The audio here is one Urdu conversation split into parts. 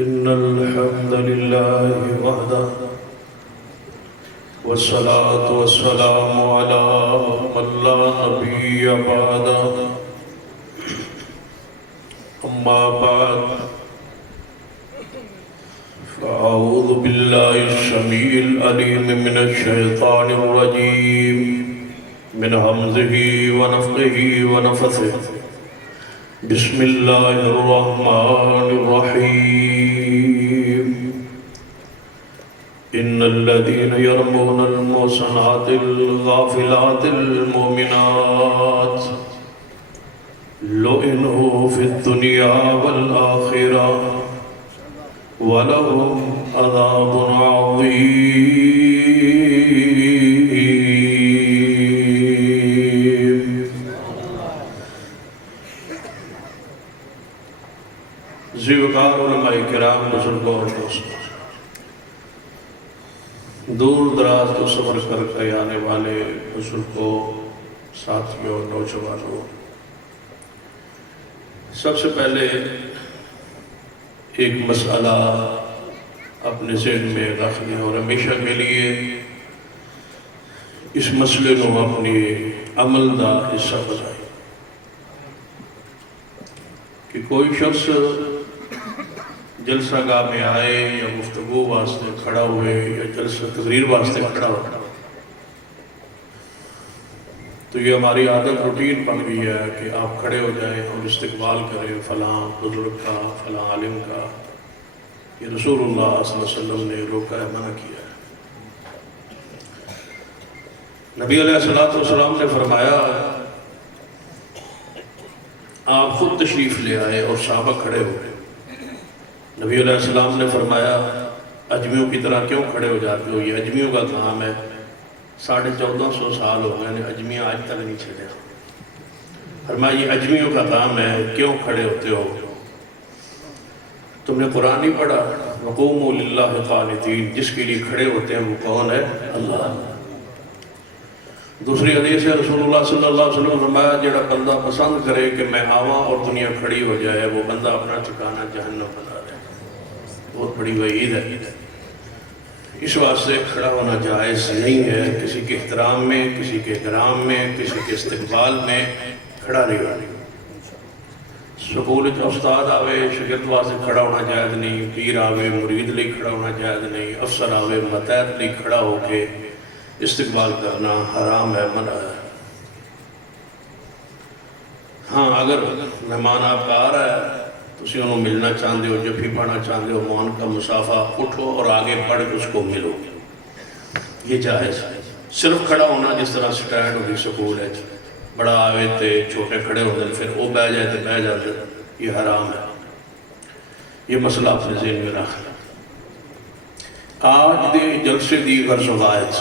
إن الحمد لله وحده والصلاة والسلام على من لا نبي بعده أما بعد فأعوذ بالله السميع العليم من الشيطان الرجيم من همزه ونفخه ونفثه بسم الله الرحمن الرحيم إن الذين يرمون المحصنات الغافلات المؤمنات لعنوا في الدنيا والآخرة ولهم عذاب عظيم. زیوکار علماء کرام، بزرگوں اور دوستوں، دور دراز تو سفر کر کے آنے والے بزرگوں، ساتھیوں، نوجوانوں، سب سے پہلے ایک مسئلہ اپنے ذہن میں رکھ لیں اور ہمیشہ کے لیے اس مسئلے کو اپنی عمل دا حصہ بنائیں کہ کوئی شخص جلسہ گاہ میں آئے یا گفتگو واسطے کھڑا ہوئے یا جلسہ تقریر واسطے کھڑا ہو تو یہ ہماری عادت روٹین بن گئی ہے کہ آپ کھڑے ہو جائیں اور استقبال کریں فلاں بزرگ کا، فلاں عالم کا. یہ رسول اللہ صلی اللہ علیہ وسلم نے روکا ہے، منع کیا ہے. نبی علیہ السلام نے فرمایا آپ خود تشریف لے آئے اور صحابہ کھڑے ہو گئے. نبی علیہ السلام نے فرمایا اجمیوں کی طرح کیوں کھڑے ہو جاتے ہو، یہ اجمیوں کا کام ہے، 1450 سال ہو گئے ہیں اجمیاں آج تک نہیں چھڑے. فرمایا یہ اجمیوں کا کام ہے، کیوں کھڑے ہوتے ہو؟ تم نے قرآن نہیں پڑھا وَقُومُوا لِلَّهِ قَانِتِينَ، جس کے لیے کھڑے ہوتے ہیں وہ کون ہے؟ اللہ. دوسری حدیث ہے رسول اللہ صلی اللہ علیہ وسلم فرمایا جڑا بندہ پسند کرے کہ میں آواں اور دنیا کھڑی ہو جائے وہ بندہ اپنا ٹھکانہ جہنم بنا دے. بہت بڑی وعید ہے. اس واسطے کھڑا ہونا جائز نہیں ہے. کسی کے احترام میں، کسی کے اکرام میں، کسی کے استقبال میں کھڑا نہیں ہونا. سکول استاد آوے شاگرد واسطے کھڑا ہونا جائز نہیں، پیر آوے مرید لئی کھڑا ہونا جائز نہیں، افسر آوے متحد لئی کھڑا ہو کے استقبال کرنا حرام ہے، منع ہے. ہاں اگر مہمان آپ کا آ رہا ہے تو اسی انہوں ملنا چاہتے ہو، جب بھی پڑھنا چاہتے ہو مان کا مسافہ اٹھو اور آگے پڑھ کے اس کو ملو، یہ جائز ہے. صرف کھڑا ہونا جس طرح سٹینڈ ہوگی سکول ہے، بڑا آوے تے چھوٹے کھڑے ہوتے ہیں پھر وہ بہ جائے تو بہ جاتے، یہ حرام ہے. یہ مسئلہ اپنے ذہن میں رکھنا. آج دے جلسے دی غرض و غایت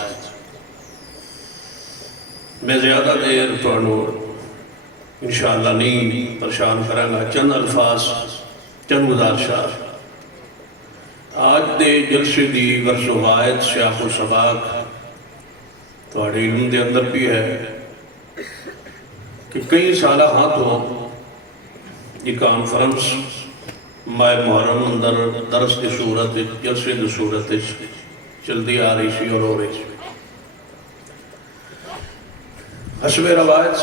میں زیادہ دیر توانوں انشاءاللہ نہیں پریشان کروں گا. چند الفاظ، چند گزارشات. آج دے جلسے دی غرض و غایت سیاق و سباق تھوڑے علم دے اندر بھی ہے کہ کئی سالہ ہاں تو یہ کانفرنس ماہ محرم اندر درس کی صورت جلسے کی صورت چلتی آ رہی سی اور ہو رہی سی. حسب روایت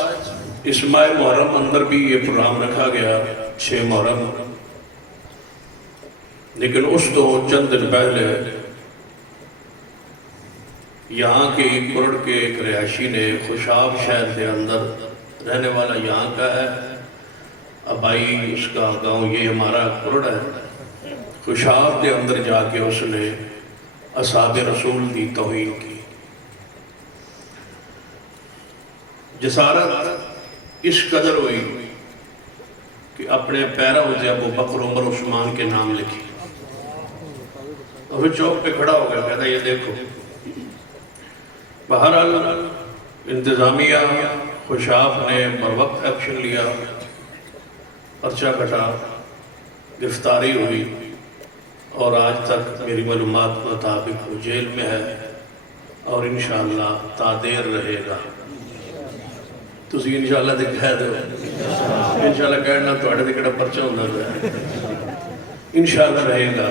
اس ماہ محرم اندر بھی یہ پروگرام رکھا گیا 6 محرم، لیکن اس تو چند دن پہلے یہاں کے کرڑ کے ایک رہائشی نے خوشاب شہر کے اندر رہنے والا یہاں کا ہے، ابائی اس کا گاؤں یہ ہمارا کرڑ ہے، خوشاب کے اندر جا کے اس نے اصحاب رسول کی توہین کی. جسارت اس قدر ہوئی کہ اپنے پیرا ہوتے ابو بکر عمر عثمان کے نام لکھی اور پھر چوک پہ کھڑا ہو گیا، کہتا یہ دیکھو. بہرحال انتظامیہ خوشاب نے بروقت ایکشن لیا، پرچہ کٹا، گرفتاری ہوئی اور آج تک میری معلومات کے مطابق وہ جیل میں ہے اور انشاءاللہ تادیر رہے گا. تسی انشاءاللہ دے کہہ دو، انشاءاللہ کہنا تو اڑے دے کڑا پرچہ ہوندہ ہے. انشاءاللہ رہے گا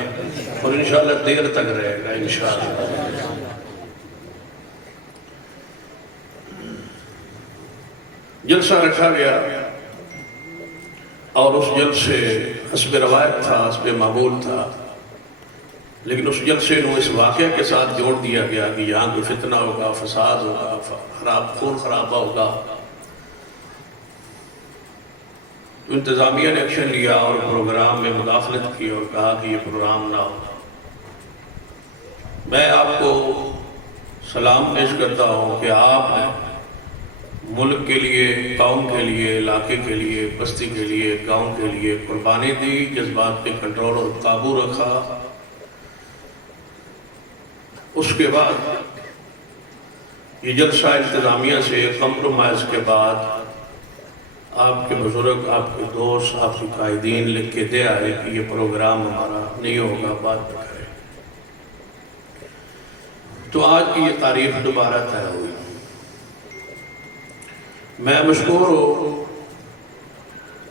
اور انشاءاللہ دیر تک رہے گا انشاءاللہ۔ جلسہ رکھا گیا اور اس جلسے حسب روایت تھا، حسب معمول تھا، لیکن اس جلسے کو اس واقعہ کے ساتھ جوڑ دیا گیا کہ یہاں کوئی فتنہ ہوگا، فساد ہوگا، خون خرابہ ہوگا۔ انتظامیہ نے ایکشن لیا اور پروگرام میں مداخلت کی اور کہا کہ یہ پروگرام نہ ہو۔ میں آپ کو سلام پیش کرتا ہوں کہ آپ نے ملک کے لیے، قوم کے لیے، علاقے کے لیے، بستی کے لیے، گاؤں کے لیے قربانی دی، جذبات پہ کنٹرول اور قابو رکھا۔ اس کے بعد یہ جلسہ انتظامیہ سے کمپرومائز کے بعد آپ کے بزرگ، آپ کے دوست، آپ کے قائدین لکھ کے دے آئے کہ یہ پروگرام ہمارا نہیں ہوگا، بعد میں کریں۔ تو آج کی یہ تاریخ دوبارہ طے ہوئی۔ میں مشکور ہوں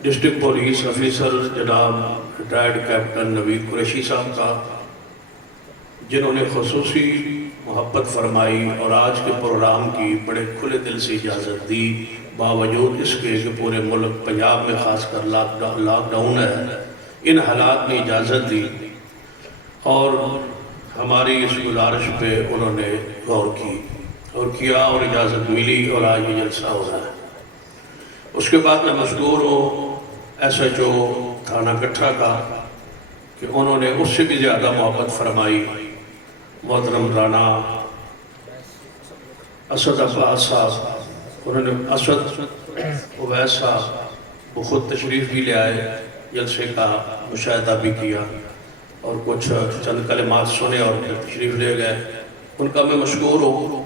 ڈسٹرکٹ پولیس آفیسر جناب ریٹائرڈ کیپٹن نوید قریشی صاحب کا، جنہوں نے خصوصی محبت فرمائی اور آج کے پروگرام کی بڑے کھلے دل سے اجازت دی، باوجود اس کے کہ پورے ملک پنجاب میں خاص کر لاک ڈاؤن ہے، ان حالات میں اجازت دی اور ہماری اس گزارش پہ انہوں نے غور کی اور کیا اور اجازت ملی اور آج یہ جلسہ ہو رہا ہے۔ اس کے بعد میں مشکور ہوں ایس ایچ او تھانہ کٹھا کا کہ انہوں نے اس سے بھی زیادہ محبت فرمائی۔ محترم رانا اسد عباس صاحب، انہوں نے اسد اویس صاحب وہ خود تشریف بھی لے آئے، جلسے کا مشاہدہ بھی کیا اور کچھ چند کلمات سنے اور تشریف لے گئے۔ ان کا میں مشکور ہوں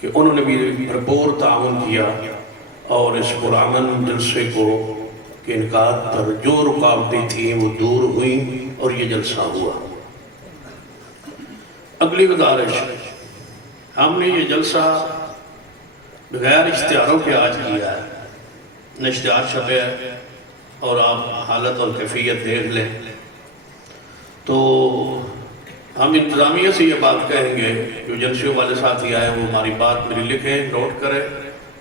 کہ انہوں نے بھی بھرپور تعاون کیا اور اس پرامن جلسے کو کے انعقاد پر جو رکاوٹیں تھیں وہ دور ہوئیں اور یہ جلسہ ہوا۔ اگلی گزارش، ہم نے یہ جلسہ بغیر اشتہاروں کے آج کیا ہے، نہ اشتہار چھپے ہے اور آپ حالت اور کیفیت دیکھ لیں۔ تو ہم انتظامیہ سے یہ بات کہیں گے، جو جلسوں والے ساتھی آئے وہ ہماری بات میری لکھیں، نوٹ کریں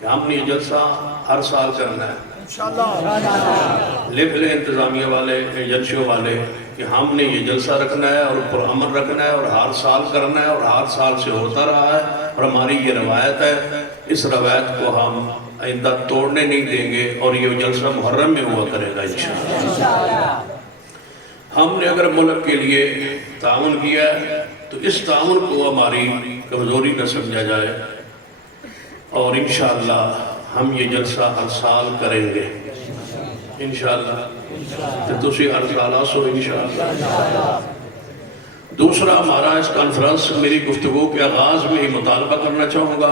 کہ ہم نے یہ جلسہ ہر سال کرنا ہے۔ لکھ لیں انتظامیہ والے، جلسوں والے کہ ہم نے یہ جلسہ رکھنا ہے اور پرامن رکھنا ہے اور ہر سال کرنا ہے اور ہر سال سے ہوتا رہا ہے اور ہماری یہ روایت ہے۔ اس روایت کو ہم آئندہ توڑنے نہیں دیں گے اور یہ جلسہ محرم میں ہوا کرے گا انشاءاللہ۔ ہم نے اگر ملک کے لیے تعاون کیا ہے تو اس تعاون کو ہماری کمزوری نہ سمجھا جائے اور انشاءاللہ ہم یہ جلسہ ہر سال کریں گے انشاءاللہ۔ تو تسی ہر سال آسو انشاءاللہ۔ دوسرا ہمارا اس کانفرنس میری گفتگو کے آغاز میں ہی مطالبہ کرنا چاہوں گا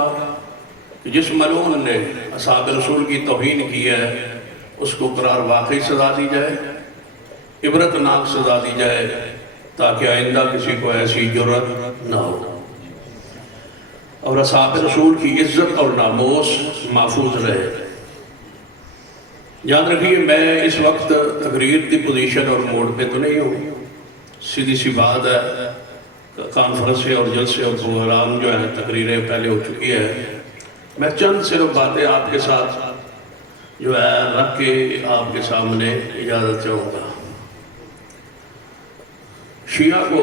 کہ جس ملعون نے اصحاب رسول کی توہین کی ہے اس کو قرار واقعی سزا دی جائے، عبرتناک سزا دی جائے تاکہ آئندہ کسی کو ایسی جرأت نہ ہو اور اصحاب رسول کی عزت اور ناموس محفوظ رہے۔ یاد رکھیے میں اس وقت تقریر دی پوزیشن اور موڈ پہ تو نہیں ہوں، سیدھی سی بات ہے، کانفرنسیں اور جلسے اور پروگرام جو ہیں تقریریں پہلے ہو چکی ہے۔ میں چند صرف باتیں آپ کے ساتھ جو ہے رکھ کے آپ کے سامنے اجازت چاہوں گا۔ شیعہ کو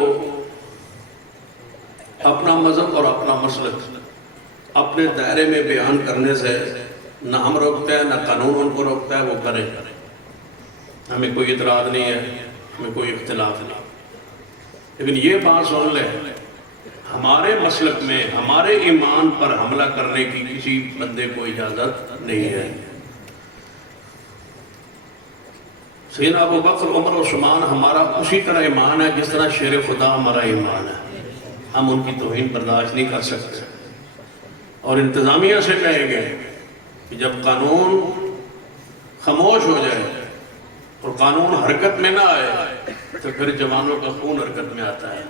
اپنا مذہب اور اپنا مسلک اپنے دائرے میں بیان کرنے سے نہ ہم روکتے ہیں نہ قانون ان کو روکتا ہے، وہ کریں، ہمیں کوئی اعتراض نہیں ہے، ہمیں کوئی اختلاف نہیں۔ لیکن یہ بات سن لیں، ہمارے مسلک میں ہمارے ایمان پر حملہ کرنے کی کسی بندے کو اجازت نہیں ہے۔ سیدنا ابو بکر، عمر و عثمان ہمارا اسی طرح ایمان ہے جس طرح شیر خدا ہمارا ایمان ہے، ہم ان کی توہین برداشت نہیں کر سکتے۔ اور انتظامیہ سے کہیں گے کہ جب قانون خاموش ہو جائے اور قانون حرکت میں نہ آئے تو پھر جوانوں کا خون حرکت میں آتا ہے۔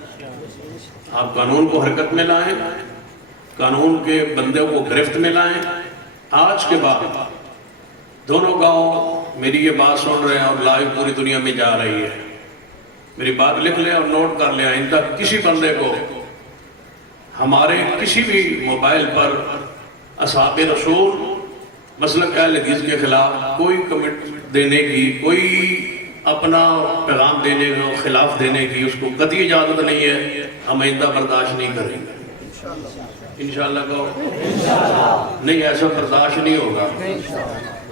آپ قانون کو حرکت میں لائیں، قانون کے بندے کو گرفت میں لائیں۔ آج کے بعد دونوں گاؤں میری یہ بات سن رہے ہیں اور لائیو پوری دنیا میں جا رہی ہے میری بات لکھ لیں اور نوٹ کر لیں، آئندہ کسی بندے کو ہمارے کسی بھی موبائل پر اصحاب رسول مسلک اہل حدیث کے خلاف کوئی کمنٹ دینے کی، کوئی اپنا پیغام دینے کے خلاف دینے کی اس کو قطعی اجازت نہیں ہے، ہم آئندہ برداشت نہیں کریں گے انشاءاللہ کو نہیں، ایسا برداشت نہیں ہوگا۔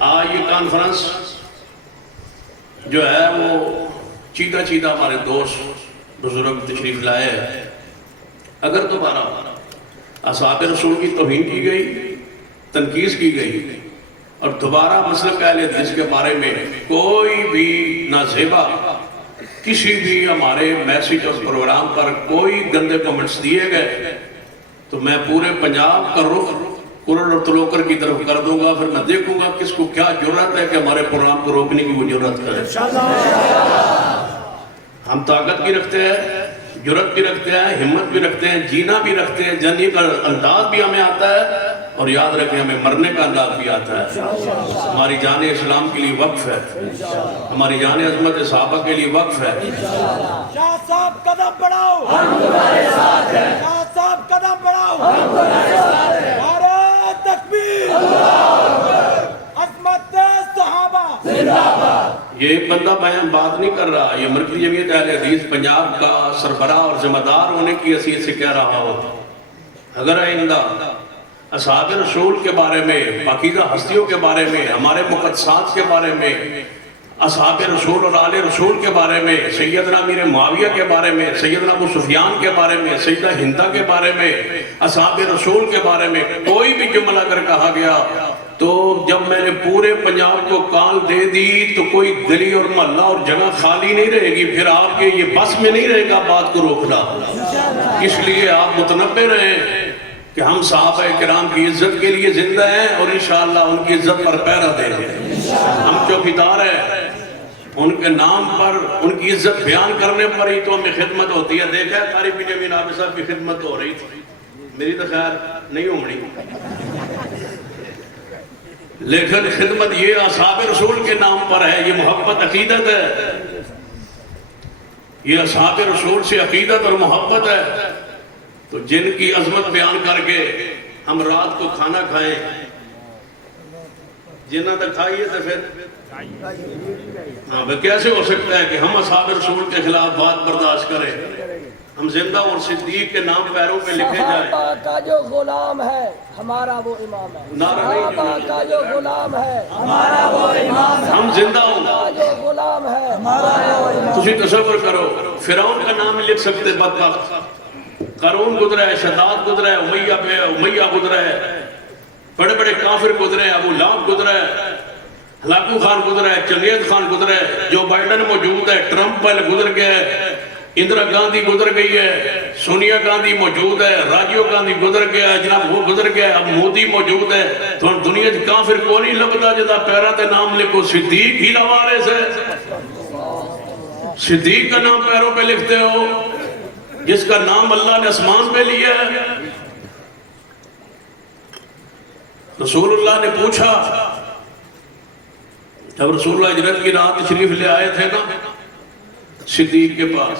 آج یہ کانفرنس جو ہے وہ چیدہ چیدہ ہمارے دوست بزرگ تشریف لائے ہیں، اگر دوبارہ اصحاب رسول کی توہین کی گئی، تنقید کی گئی اور دوبارہ مسلک اہل حدیث کے بارے میں کوئی بھی نازیبا کسی بھی ہمارے میسیج اور پروگرام پر کوئی گندے کمنٹس دیے گئے تو میں پورے پنجاب کا رخ قرر اور تلوکر کی طرف کر دوں گا، پھر میں دیکھوں گا کس کو کیا جرات ہے کہ ہمارے پروگرام کو روکنے کی وہ جرات کرے۔ ہم طاقت بھی رکھتے ہیں، جرات بھی رکھتے ہیں، ہمت بھی رکھتے ہیں، جینا بھی رکھتے ہیں، جنی کا انداز بھی ہمیں آتا ہے اور یاد رکھیں ہمیں مرنے کا انداز بھی آتا ہے۔ ہماری جان اسلام کے لیے وقف ہے، ہماری جان عظمت صحابہ کے لیے وقف ہے۔ شاہ صاحب قدم بڑھاؤ، ہم تمہارے ساتھ ہیں۔ شاہ صاحب قدم بڑھاؤ، ہم تمہارے ساتھ ہیں۔ نعرہ تکبیر، عظمت صحابہ زندہ باد۔ یہ ایک بندہ بیان بات نہیں کر رہا، یہ مرکزی جمعیت اہل حدیث پنجاب کا سربراہ اور ذمہ دار ہونے کی حیثیت سے کہہ رہا ہو۔ اگر آئندہ اصحاب رسول کے بارے میں، پاکیزہ ہستیوں کے بارے میں، ہمارے مقدسات کے بارے میں، اصحاب رسول اور آل رسول کے بارے میں، سیدنا امیر معاویہ کے بارے میں، سیدنا ابو سفیان کے بارے میں، سیدہ ہندہ کے بارے میں، اصحاب رسول کے بارے میں کوئی بھی جملہ اگر کہا گیا تو جب میں نے پورے پنجاب کو کال دے دی تو کوئی گلی اور محلہ اور جگہ خالی نہیں رہے گی، پھر آپ کے یہ بس میں نہیں رہے گا بات کو روکنا۔ اس لیے آپ متنبہ رہیں کہ ہم صحابہ کرام کی عزت کے لیے زندہ ہیں اور انشاءاللہ ان کی عزت پر پہرا دیں گے۔ ہم چوکیدار ہیں، ان کے نام پر، ان کی عزت بیان کرنے پر ہی تو ہمیں خدمت ہوتی ہے۔ دیکھا ہے قاری بن امین عابد صاحب کی خدمت ہو رہی تھی، میری تو خیر نہیں ہونی، لیکن خدمت یہ اصحاب رسول کے نام پر ہے، یہ محبت عقیدت ہے، یہ اصحاب رسول سے عقیدت اور محبت ہے۔ تو جن کی عظمت بیان کر کے ہم رات کو کھانا کھائیں، جنہ تک کھائیے تو پھر ہاں کیسے ہو سکتا ہے کہ ہم اصحاب رسول کے خلاف بات برداشت کریں؟ ہم زندہ اور صدیق کے نام پیروں پہ لکھے جائیں۔ صحابہ کا جو غلام ہے ہمارا وہ امام ہے، صحابہ کا جو غلام ہے ہمارا وہ امام ہے، ہم زندہ ہوں کا جو غلام ہے ہمارا وہ امام تسی تصور کرو، فرعون کا نام لکھ سکتے بدبخت، قارون گزرا ہے، شداد گزرا ہے، امیہ گزرا ہے، بڑے بڑے کافر گزرے ہیں، ابو لہب گزرا ہے، ہلاکو خان گزرا ہے، چنگیز خان گزرا ہے، جو بائیڈن موجود ہے، ٹرمپ پہلے گزر گیا ہے، اندرا گاندھی گزر گئی ہے، سونیا گاندھی موجود ہے، راجیو گاندھی گزر گیا ہے، جناب وہ گزر گیا ہے، اب مودی موجود ہے۔ تو دنیا جی کافر کو نہیں لبدا جدا پیرا تے نام لکھو، صدیق ہی لوارث ہے، صدیق کا نام پیروں پہ لکھتے ہو، جس کا نام اللہ نے آسمان پہ لیا ہے۔ رسول اللہ نے پوچھا، جب رسول اللہ ہجرت کی رات تشریف لے آئے تھے نا صدیق کے پاس،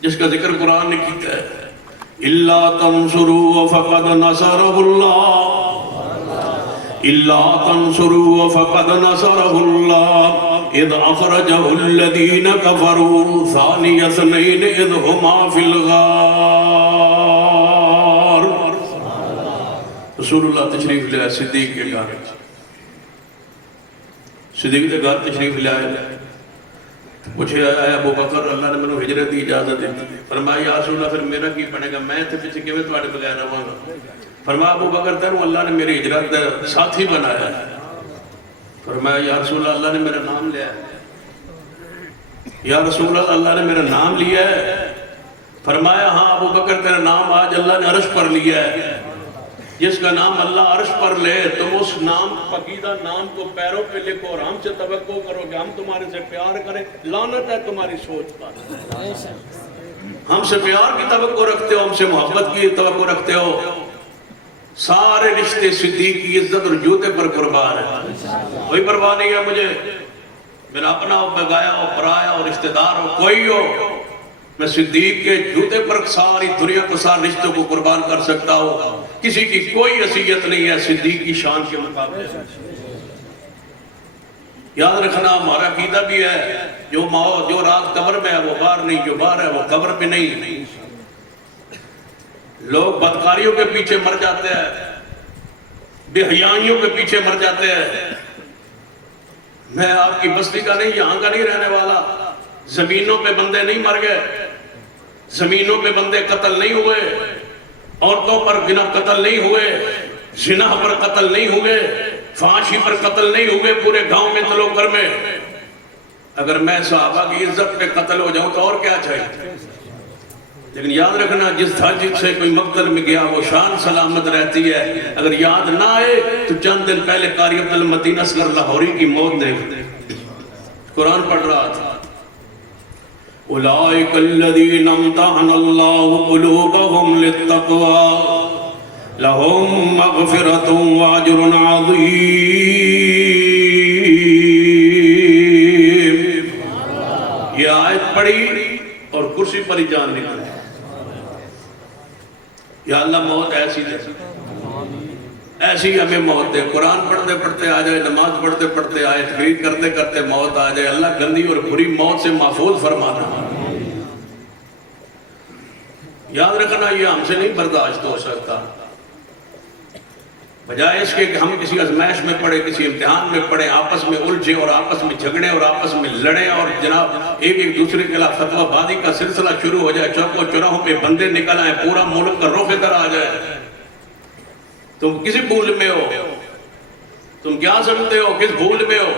جس کا ذکر قرآن نے کیتا ہے، اِلَّا تَنْصُرُوا فَقَدْ نَصَرَهُ اللَّهُ اِلَّا تَنْصُرُوا فَقَدْ نَصَرَهُ اللَّهُ اِذْ أَخْرَجَهُ الَّذِينَ كَفَرُوا ثَانِيَ اثْنَيْنِ اِذْ هُمَا فِي الْغَارِ۔ رسول اللہ تشریف لے آئے صدیق کے گھر، صدیق کے گھر تشریف لے آئے، پوچھے آیا ابو بکر اللہ نے منو ہجرت کی اجازت دیتی، فرمایا یا رسول اللہ پھر میرا کی بنے گا، میں تھے پیچھے کیویں تواڈے بغیر رہاں گا؟ فرمایا ابو بکر تینوں اللہ نے میری ہجرت دا ساتھی بنایا ہے۔ فرمایا یا رسول اللہ نے میرا نام لیا ہے، یا رسول اللہ نے میرا نام لیا ہے۔ فرمایا ہاں ابو بکر تیرا نام آج اللہ نے عرش پر لیا ہے، جس کا نام اللہ عرش پر لے تم اس نام پاکیزہ نام کو پیروں پہ لکھو اور ہم سے توقع کرو کہ ہم تمہارے سے پیار کریں، لعنت ہے تمہاری سوچ پر۔ ہم سے پیار کی توقع رکھتے ہو، ہم سے محبت کی توقع رکھتے ہو، سارے رشتے صدیق کی عزت اور جوتے پر قربان ہے، کوئی پرواہ نہیں ہے مجھے، میرا اپنا ہو، بگایا ہو، پرایا ہو، رشتہ دار ہو، کوئی ہو، میں صدیق کے جوتے پر ساری دنیا کو سارے رشتوں کو قربان کر سکتا ہوں. کسی کی کوئی حیثیت نہیں ہے صدیق کی شان کے مقابلے. یاد رکھنا ہمارا عقیدہ بھی ہے جو رات قبر میں ہے وہ باہر نہیں، جو باہر ہے وہ قبر پہ نہیں. لوگ بدکاریوں کے پیچھے مر جاتے ہیں، بے حیائیوں کے پیچھے مر جاتے ہیں. میں آپ کی بستی کا نہیں، یہاں کا نہیں رہنے والا. زمینوں پہ بندے نہیں مر گئے، زمینوں پہ بندے قتل نہیں ہوئے، عورتوں پر بنا قتل نہیں ہوئے، زنا پر قتل نہیں ہوئے، فحاشی پر قتل نہیں ہوئے پورے گاؤں میں تلوکر میں. اگر میں صحابہ کی عزت پہ قتل ہو جاؤں تو اور کیا چاہیے. لیکن یاد رکھنا جس تاجر سے کوئی مقتل میں گیا وہ شان سلامت رہتی ہے. اگر یاد نہ آئے تو چند دن پہلے قاری عبد المتین اصغر لاہوری کی موت دیکھ، قرآن پڑھ رہا تھا. اولئک الذین امتحن اللہ قلوبہم للتقوی لہم مغفرۃ واجر عظیم. یہ آیت پڑھی اور کرسی پر ہی جان نکلی. یا اللہ موت ایسی دے، ایسی ہمیں موت دے. قرآن پڑھتے پڑھتے آ جائے، نماز پڑھتے پڑھتے آئے، تقریر کرتے کرتے موت آ جائے. اللہ گندی اور بری موت سے محفوظ فرمانا. یاد رکھنا یہ ہم سے نہیں برداشت ہو سکتا. بجائے اس کے کہ ہم کسی آزمائش میں پڑے، کسی امتحان میں پڑے، آپس میں الجھے اور آپس میں جھگڑے اور آپس میں لڑے اور جناب ایک دوسرے کے خلاف فتویٰ بازی کا سلسلہ شروع ہو جائے، چوکوں چوراہوں پہ بندے نکل آئے، پورا ملک کا رخ ادھر آ جائے. تم کسی بھول میں ہو؟ تم کیا سمجھتے ہو کس بھول میں ہو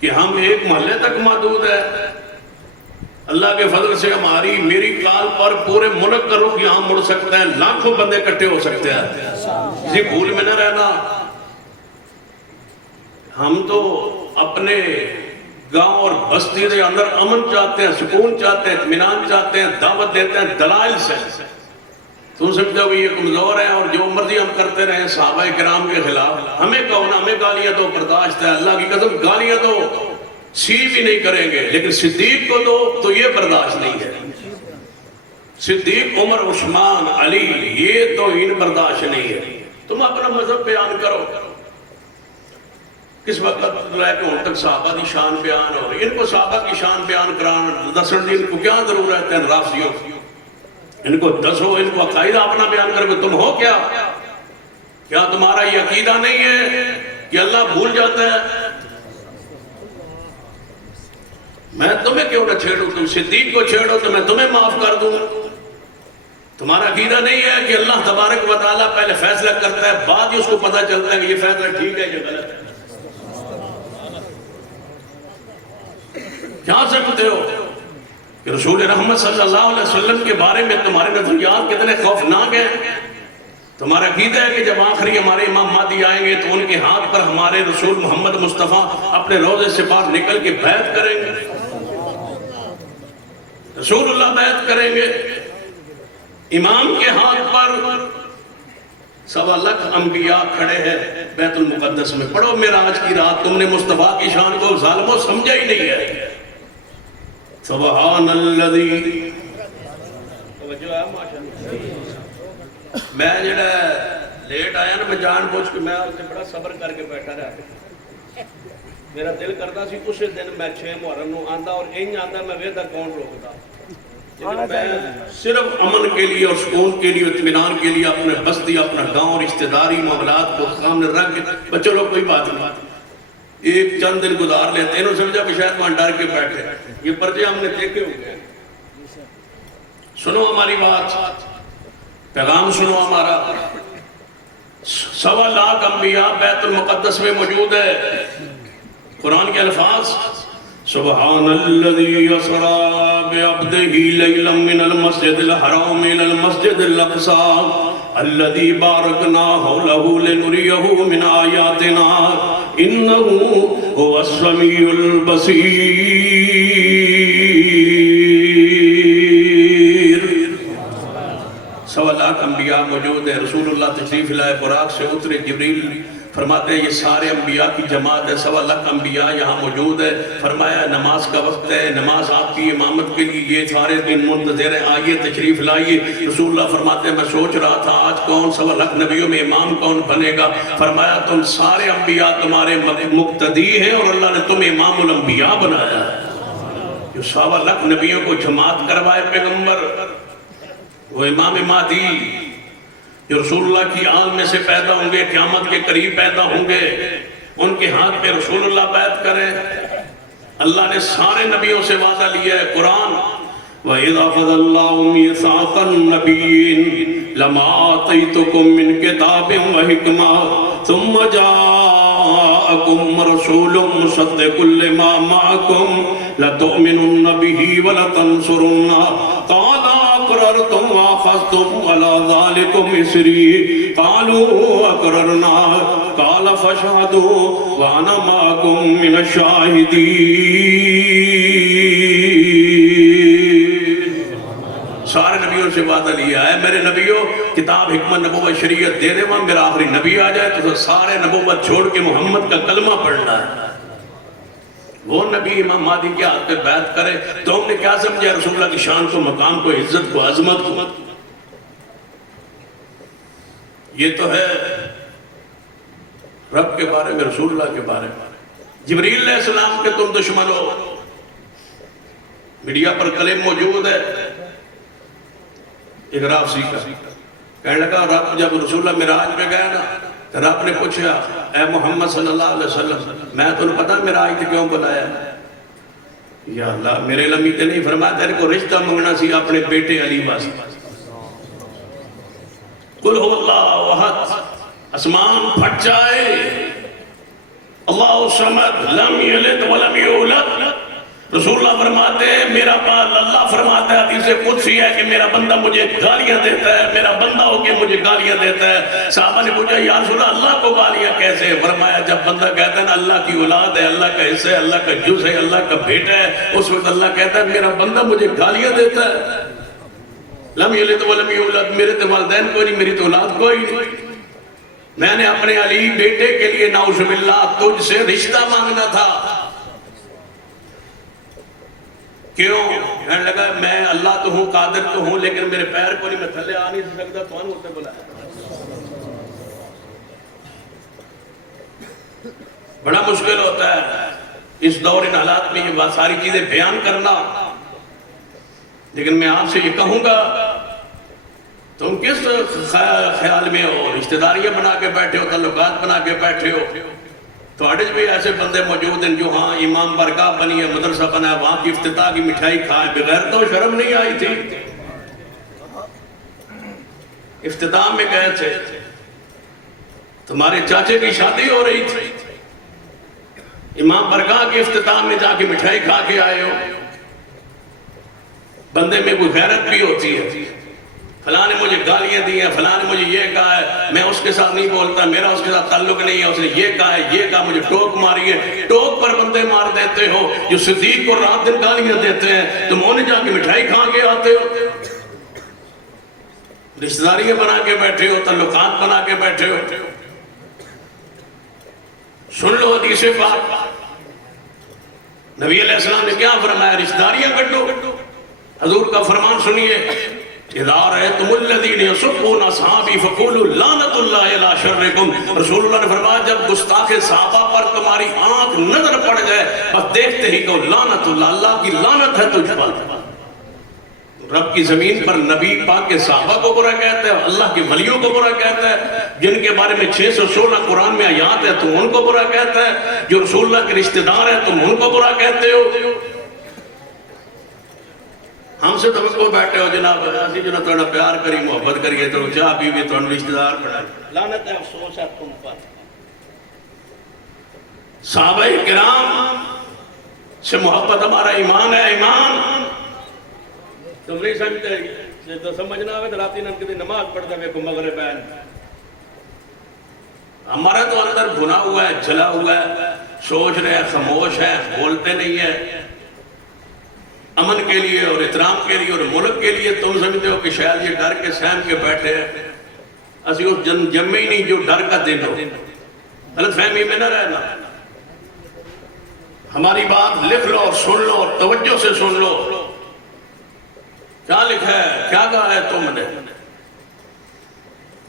کہ ہم ایک محلے تک محدود ہے؟ اللہ کے فضل سے ہماری میری کال پر پورے ملک کا رخ یہاں مڑ سکتا ہے، لاکھوں بندے اکٹھے ہو سکتے ہیں. کسی بھول میں نہ رہنا. ہم تو اپنے گاؤں اور بستی کے اندر امن چاہتے ہیں، سکون چاہتے ہیں، اطمینان چاہتے ہیں، دعوت دیتے ہیں دلائل سے. تم سمجھتے ہو کہ یہ کمزور ہیں اور جو مرضی ہم کرتے رہے صحابہ کرام کے خلاف. ہمیں کہو نا، ہمیں گالیاں دو، برداشت ہے. اللہ کی قسم گالیاں دو، سی بھی نہیں کریں گے، لیکن صدیق کو دو تو یہ برداشت نہیں ہے. صدیق، عمر، عثمان، علی، یہ تو ان برداشت نہیں ہے. تم اپنا مذہب بیان کرو. کس وقت لے کے ان تک صحابہ کی شان بیان ہو رہی. ان کو صحابہ کی شان بیان کرانا دسن دی ان کو کیا ضرورت ہے؟ رافضیوں ان کو دسو، ان کو عقائدہ اپنا بیان کرو. تم ہو کیا تمہارا یہ عقیدہ نہیں ہے کہ اللہ بھول جاتا ہے؟ میں تمہیں کیوں نہ چھیڑوں؟ تم صدیق کو چھیڑو تو میں تمہیں معاف کر دوں. تمہارا عقیدہ نہیں ہے کہ اللہ تبارک و تعالیٰ پہلے فیصلہ کرتا ہے، بعد ہی اس کو پتہ چلتا ہے کہ یہ فیصلہ ٹھیک ہے یا غلط ہے. کیا سمجھتے ہو کہ رسول رحمت صلی اللہ علیہ وسلم کے بارے میں تمہارے نظریات کتنے خوفناک ہیں؟ تمہارا عقیدہ ہے کہ جب آخری ہمارے امام مہدی آئیں گے تو ان کے ہاتھ پر ہمارے رسول محمد مصطفیٰ اپنے روضے سے باہر نکل کے بیعت کریں گے، رسول اللہ بیعت کریں گے. امام کے ہاتھ پر 1.25 لاکھ انبیاء کھڑے ہیں بیت المقدس میں. پڑھو معراج کی رات. تم نے مصطفیٰ کی شان کو ظالموں سمجھا ہی نہیں ہے. سبحان الذی. میں جڑا لیٹ آیا نا، میں جان بوجھ کے میں بڑا صبر کر کے بیٹھا رہا. میرا دل کرتا سی اسے دن میں 6 محرم نو آندا اور این آندا میں ویدہ کون روکتا. لیکن میں صرف امن کے لیے اور سکون کے لیے، اطمینان کے لیے اپنے بستی، اپنا گاؤں، رشتہ داری، معاملات کو سامنے رکھ کے چلو کوئی بات نہیں، ایک چند دن گزار لیتے ہیں. سمجھا کہ شاید وہاں ڈر کے بیٹھے. یہ پرچے ہم نے دیکھے ہوئے. سنو ہماری بات، پیغام سنو ہمارا. 1.25 لاکھ انبیاء بیت المقدس میں موجود ہے. قرآن کے الفاظ سبحان الذی اسری بعبدہ لیلا من المسجد الحرام الى المسجد الاقصى الذی بارکنا حولہ لنریہ من آیاتنا انہ هو السمیع البصیر. 1.25 لاکھ انبیاء موجود ہیں. رسول اللہ تشریف لائے، براق سے اترے، جبریل فرماتے ہیں یہ سارے انبیاء کی جماعت ہے، 1.25 لاکھ انبیاء یہاں موجود ہے. فرمایا نماز کا وقت ہے، نماز آپ کی امامت کے لیے یہ سارے دن منتظر ہیں، آئیے تشریف لائیے. رسول اللہ فرماتے ہیں میں سوچ رہا تھا آج کون 1.25 لاکھ نبیوں میں امام کون بنے گا. فرمایا تم سارے انبیاء تمہارے مقتدی ہیں اور اللہ نے تمہیں امام الانبیاء بنایا ہے. جو 1.25 لاکھ نبیوں کو جماعت کروائے پیغمبر، وہ امام مہدی جو رسول اللہ کی آل میں سے پیدا ہوں گے، قیامت کے قریب پیدا ہوں گے، ان کے ہاتھ پہ رسول اللہ بیعت کریں. اللہ نے سارے نبیوں سے وعدہ لیا ہے. قرآن وَإِذَا أَخَذَ اللَّهُ مِيثَاقَ النَّبِيِّينَ لَمَا آتَيْتُكُم مِّن كِتَابٍ وَحِكْمَةٍ ثُمَّ جَاءَكُم رَّسُولٌ مُّصَدِّقٌ لِّمَا مَعَكُمْ لَتُؤْمِنُنَّ بِهِ وَلَتَنصُرُنَّهُ قَالَ أَقْرَرْتُمْ وَأَخَذْتُمْ عَلَىٰ ذَلِكُمْ إِصْرِي قَالُوا أَقْرَرْنَا قَالَ فَاشْهَدُوا وَأَنَا مَعَكُم مِّنَ الشَّاهِدِينَ. سارے نبیوں سے وعدہ لیا ہے میرے نبیوں کتاب حکمت نبوت شریعت دے دے وہاں میرا آخری نبی آ جائے تو سارے نبوت چھوڑ کے محمد کا کلمہ پڑھنا ہے. وہ نبی امام مہدی کے ہاتھ پہ بیعت کرے تو ہم نے کیا سمجھا رسول اللہ کی شان کو، مقام کو، عزت کو، عظمت کو. یہ تو ہے رب کے بارے میں، رسول اللہ کے بارے میں. جبریل علیہ السلام کے تم دشمن ہو، میڈیا پر کلم موجود ہے. ایک راب سیکھا کہنے لگا رب جب رسول اللہ معراج پہ گیا نا تو رب نے پوچھا اے محمد صلی اللہ علیہ وسلم میں تمہیں پتا معراج تے کیوں بلایا؟ یا اللہ میرے لمی تے نہیں فرمایا تیرے کو رشتہ منگنا سی اپنے بیٹے علی واسطے. قل هو اللہ احد، آسمان پھٹ جائے، اللہ الصمد لم یلد ولم یولد. رسول اللہ فرماتے ہیں میرا بال، اللہ فرماتا ہے حدیث قدسی ہے کہ میرا بندہ مجھے گالیاں دیتا ہے، میرا بندہ ہو کے مجھے گالیاں دیتا ہے. صحابہ نے پوچھا یا رسول اللہ اللہ کو گالیاں کیسے؟ فرمایا جب بندہ کہتا ہے نا اللہ کی اولاد ہے، اللہ کا حصہ ہے، اللہ کا جز ہے، اللہ کا بیٹا ہے، اس وقت اللہ کہتا ہے میرا بندہ مجھے گالیاں دیتا ہے. لم یلد ولم یولد، میرے تو والدین کوئی نہیں، میری تو اولاد کوئی نہیں. میں نے اپنے علی بیٹے کے لیے نعوذ باللہ تجھ سے رشتہ مانگنا تھا. کیوں؟ کہنے لگا میں اللہ تو ہوں، قادر تو ہوں، لیکن میرے پیر کو نہیں، میں تھلے آ نہیں سکتا. کون ہوتے بلایا؟ بڑا مشکل ہوتا ہے اس دور ان حالات میں یہ ساری چیزیں بیان کرنا. لیکن میں آپ سے یہ کہوں گا تم کس خیال میں ہو؟ رشتہ داریاں بنا کے بیٹھے ہو، تعلقات بنا کے بیٹھے ہو. تو اڈج بھی ایسے بندے موجود ہیں جو ہاں امام برگاہ بنی ہے، مدرسہ بنا ہے، وہاں کی افتتاح کی مٹھائی کھائے بغیر تو شرم نہیں آئی تھی. افتتاح میں گئے تھے، تمہارے چاچے کی شادی ہو رہی تھی، امام برگاہ کے افتتاح میں جا کے مٹھائی کھا کے آئے ہو. بندے میں کوئی غیرت بھی ہوتی ہے. فلاں نے مجھے گالیاں دی ہیں، فلاں نے مجھے یہ کہا ہے، میں اس کے ساتھ نہیں بولتا، میرا اس کے ساتھ تعلق نہیں ہے، اس نے یہ کہا ہے، یہ کہا، مجھے ٹوک ماری ہے. ٹوک پر بندے مار دیتے ہو. جو صدیق کو رات دن گالیاں دیتے ہیں تم انہیں جا کے مٹھائی کھا کے آتے ہو. رشتہ داریاں بنا کے بیٹھے ہو، تعلقات بنا کے بیٹھے ہو. سن لو حدیث پاک، نبی علیہ السلام نے کیا فرمایا؟ رشتہ داریاں کٹو. حضور کا فرمان سنیے، اذا رأيتم الذين يسبون اصحابي فقولوا لعنت اللہ علی شرکم. رسول اللہ نے فرمایا جب گستاخ صحابہ پر تمہاری آنکھ نظر پڑ جائے بس دیکھتے ہی کہو لعنت اللہ، اللہ کی لعنت ہے تجھ پر. رب کی زمین پر نبی پاک کے صحابہ کو برا کہتا ہے، اللہ کے ولیوں کو برا کہتا ہے، جن کے بارے میں 616 قرآن میں آیات ہے تم ان کو برا کہتا ہے، جو رسول اللہ کے رشتہ دار ہیں تم ان کو برا کہتے ہو. ہم سے توقع بیٹھے ہو جناب اسی جو تھوڑا پیار کری محبت کریے تو چاہ پی بھی تو رشتہ دار بنا لعنت ہے افسوس ہے تم پر. صحابہ کرام سے محبت ہمارا ایمان ہے. ایمان تم نہیں سمجھتے تو سمجھنا ہوگا تو راتی نمک دی نماز پڑھتا ہے کو مغرب ہے. ہمارا تو اندر بھنا ہوا ہے، جلا ہوا ہے، سوچ رہے ہیں، خاموش ہے، بولتے نہیں ہے. امن کے لیے اور احترام کے لیے اور ملک کے لیے تم سمجھتے ہو کہ شاید یہ ڈر کے سہم کے بیٹھے ہیں. اسی اس جمے ہی نہیں جو ڈر کا دن ہو. غلط فہمی میں نہ رہنا. ہماری بات لکھ لو اور سن لو اور توجہ سے سن لو. کیا لکھا ہے, کیا کہا ہے تم نے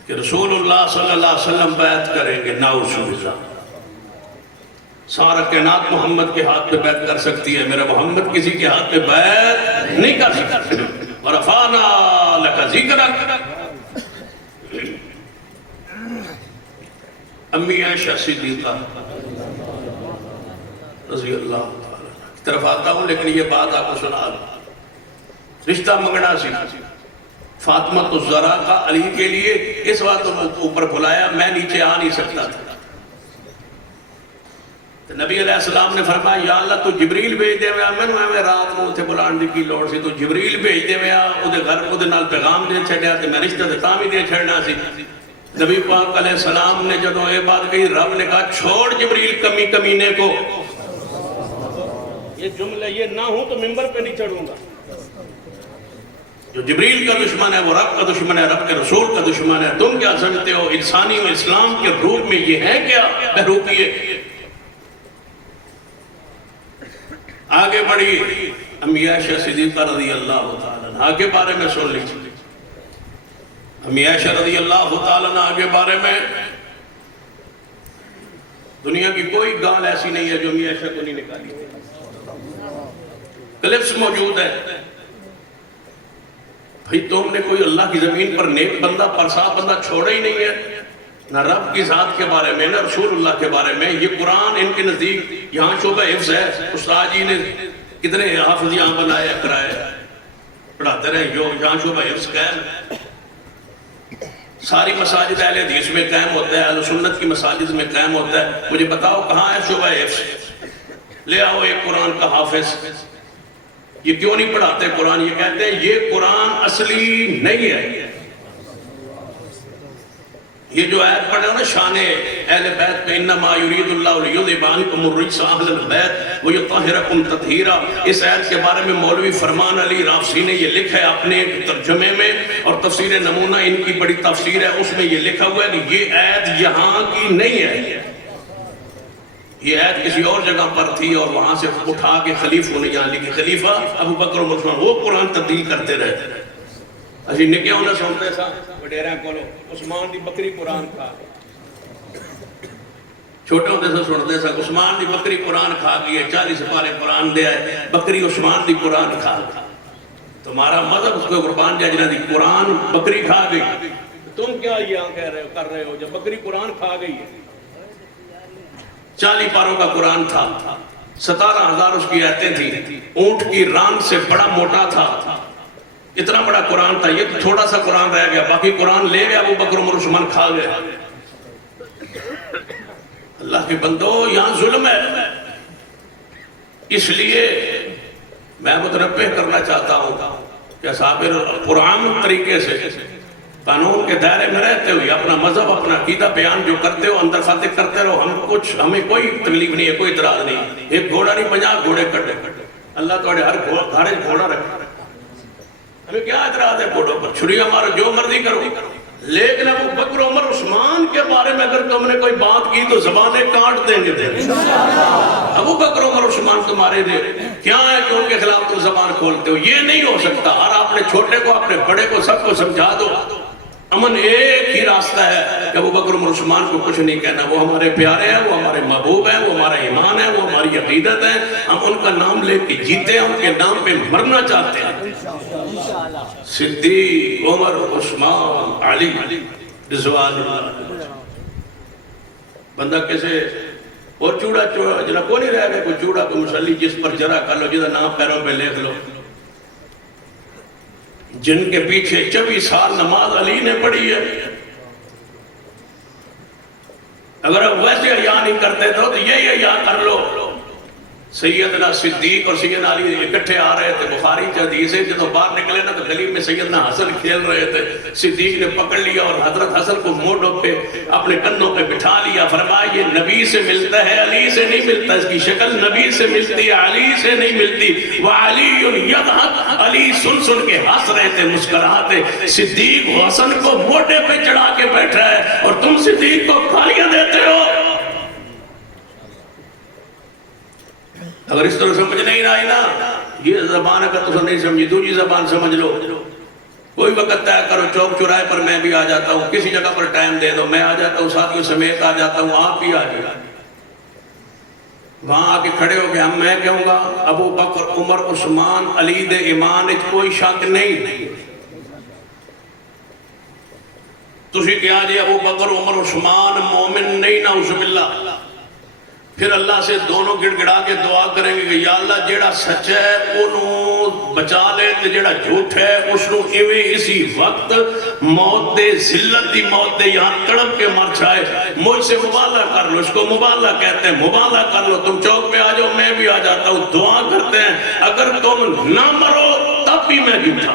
کہ رسول اللہ صلی اللہ علیہ وسلم بیعت کریں گے؟ نعوذ باللہ. سارا کائنات محمد کے ہاتھ پہ بیعت کر سکتی ہے, میرا محمد کسی کے ہاتھ پہ بیعت نہیں کر سکتا. ورفعنا لک ذکرک. امی عائشہ صدیقہ رضی اللہ تعالیٰ کی طرف آتا ہوں, لیکن یہ بات آپ کو سنا دوں. رشتہ منگنا سی فاطمہ الزہرا کا علی کے لیے اس بات کو اوپر بلایا, میں نیچے آ نہیں سکتا تھا. تو نبی علیہ السلام نے فرمایا یا اللہ تو جبریل بھیج دے ویا, میں رات کو اتنے بلان دی کی لوڑ سی, تو جبریل بھیج دے ویا اودے گھر اودے نال پیغام دے چھڑیا تے میں رشتہ تے تاں بھی دے چھڑنا سی. نبی پاک علیہ السلام نے جدوں یہ بات کہی, رب نے کہا چھوڑ جبریل کمینے کو. یہ جملہ یہ نہ ہوں تو منبر پہ نہیں چڑھوں گا. جو جبریل کا دشمن ہے وہ رب کا دشمن ہے, رب کے رسول کا دشمن ہے. تم کیا سمجھتے ہو انسانی و اسلام کے روپ میں یہ ہے کیا بہروپیے؟ آگے بڑھی امی عائشہ صدیقہ رضی اللہ تعالیٰ عنہ کے بارے میں سن لیجیے. امی عائشہ رضی اللہ تعالیٰ عنہ کے بارے میں دنیا کی کوئی گال ایسی نہیں ہے جو امی عائشہ کو نہیں نکالی. کلپس موجود ہے. بھئی تم نے کوئی اللہ کی زمین پر نیک بندہ پرساد بندہ چھوڑا ہی نہیں ہے, نہ رب کی ذات کے بارے میں نہ رسول اللہ کے بارے میں. یہ قرآن ان کے نزدیک یہاں شعبہ حفظ ہے. استاد جی نے کتنے حافظ یہاں بنائے کرائے پڑھاتے رہے, جو یہاں شعبہ حفظ قائم. ساری مساجد اہل حدیث میں قائم ہوتا ہے, اہل سنت کی مساجد میں قائم ہوتا ہے. مجھے بتاؤ کہاں ہے شعبہ حفظ؟ لے آؤ ایک قرآن کا حافظ. یہ کیوں نہیں پڑھاتے قرآن؟ یہ کہتے ہیں یہ قرآن اصلی نہیں ہے. یہ جو آیت پڑھا نا شان اہل بیت پہ, انما یرید اللہ لیذھب عنکم الرجس اہل البیت ویطہرکم تطہیرا, اس آیت کے بارے میں مولوی فرمان علی رافسی نے یہ لکھا ہے اپنے ترجمے میں, اور تفسیر نمونہ ان کی بڑی تفسیر ہے, اس میں یہ لکھا ہوا ہے کہ یہ آیت یہاں کی نہیں ہے. یہ آیت کسی اور جگہ پر تھی اور وہاں سے اٹھا کے خلیفوں نے یہاں لکھی. خلیفہ ابو بکر و عثمان وہ قرآن تبدیل کرتے رہے. اسی نکے ہونا سنتے سا وڈیرہ کولو عثمان دی بکری قرآن کھا, چھوٹے ہوتے سے سنتے سا عثمان دی بکری قرآن کھا گئی ہے, 40 سپارے قرآن دے آئے, بکری عثمان دی قرآن کھا. تمہارا مذہب اس کو قربان دیا جنہ دی قرآن بکری کھا گئی. تم کیا یہاں کہہ رہے ہو کر رہے ہو جب بکری قرآن کھا گئی ہے؟ 40 پاروں کا قرآن تھا, 17,000 اس کی آیتیں تھیں, اونٹ کی ران سے بڑا موٹا تھا. اتنا بڑا قرآن تھا. یہ تو تھوڑا سا قرآن رہ گیا, باقی قرآن لے گیا ابو بکر عمر عثمان کھا گیا. اللہ کے بندو یہاں ظلم ہے. اس لیے میں متنبہ کرنا چاہتا ہوں کہ اصحاب قرآن طریقے سے قانون کے دائرے میں رہتے ہوئے اپنا مذہب اپنا عقیدہ بیان جو کرتے ہو اندر خاطر کرتے رہو. ہمیں کوئی تکلیف نہیں ہے, کوئی اعتراض نہیں. ایک گھوڑا نہیں 50 گھوڑے کٹے. اللہ تعالی ہر گھوڑے گھوڑا رکھا. ہمیں کیا اعتراض ہے گھوڑوں پر؟ چھری ہمارا جو مرضی کرو. لیکن ابو بکر عمر عثمان کے بارے میں اگر تم نے کوئی بات کی تو زبانیں کاٹ دیں گے. ابو بکر عمر عثمان تمہارے دے کیا ہے کہ ان کے خلاف تم زبان کھولتے ہو؟ یہ نہیں ہو سکتا. اور اپنے چھوٹے کو اپنے بڑے کو سب کو سمجھا دو. امن ایک ہی راستہ ہے کہ ابو بکر عمر عثمان کو کچھ نہیں کہنا. وہ ہمارے پیارے ہیں, وہ ہمارے محبوب ہیں, وہ ہمارا ایمان ہے, وہ ہماری عقیدت ہے. ہم ان کا نام لے کے جیتے ہیں, ان کے نام پہ مرنا چاہتے ہیں. صدیق, عمر, عثمان, علی رضوان اللہ. بندہ کیسے اور چوڑا جنا کو نہیں رہ گیا, کوئی چوڑا کو مسلی جس پر جرا کر لو, جدا نام پیروں پہ لکھ لو. جن کے پیچھے 24 سال نماز علی نے پڑھی ہے. اگر اب ویسے حیا نہیں کرتے تو یہی حیا کر لو. سیدنا صدیق اور سیدنا علی اکٹھے آ رہے تھے. بخاری کی حدیث ہے جب باہر نکلے نا تو گلی میں سیدنا حسن کھیل رہے تھے. صدیق نے پکڑ لیا اور حضرت حسن کو موڑوں پہ اپنے کندھوں پہ بٹھا لیا. فرمایا یہ نبی سے ملتا ہے, علی سے نہیں ملتا. اس کی شکل نبی سے ملتی ہے, علی سے نہیں ملتی. وعلی یضحک, علی سن سن کے ہنس رہے تھے, مسکراتے. صدیق حسن کو موٹے پہ چڑھا کے بیٹھا ہے اور تم صدیق کو گالیاں دیتے ہو. اگر اس طرح سمجھ نہیں آئی نا، یہ زبان اگر تو نہیں سمجھی، دوسری زبان سمجھ لو. کوئی وقت طے کرو، چوک چوراہے پر میں بھی آ جاتا ہوں، کسی جگہ پر ٹائم دے دو، میں آ جاتا ہوں، ساتھیوں سمیت آ جاتا ہوں، آپ بھی آ جائے. وہاں آ کے کھڑے ہو گئے، ہم میں کہوں گا ابو بکر عمر عثمان علی دے ایمان وچ کوئی شک نہیں. تسی کیا جی ابو بکر عمر عثمان مومن نہیں، نعوذ باللہ. پھر اللہ سے دونوں گڑ گڑا کے دعا کریں گے کہ یا اللہ جیڑا سچ ہے انہوں بچا لے، تے جیڑا جھوٹ ہے اس نو ایویں اسی وقت موت دے، ذلت دی موت دے، یہاں تڑپ کے مر جائے. مجھ سے مبالغہ کر لو، اس کو مبالغہ کہتے ہیں، مبالغہ کر لو. تم چوک پہ آ جاؤ، میں بھی آ جاتا ہوں، دعا کرتے ہیں اگر تم نہ مرو تب بھی میں جھوٹا.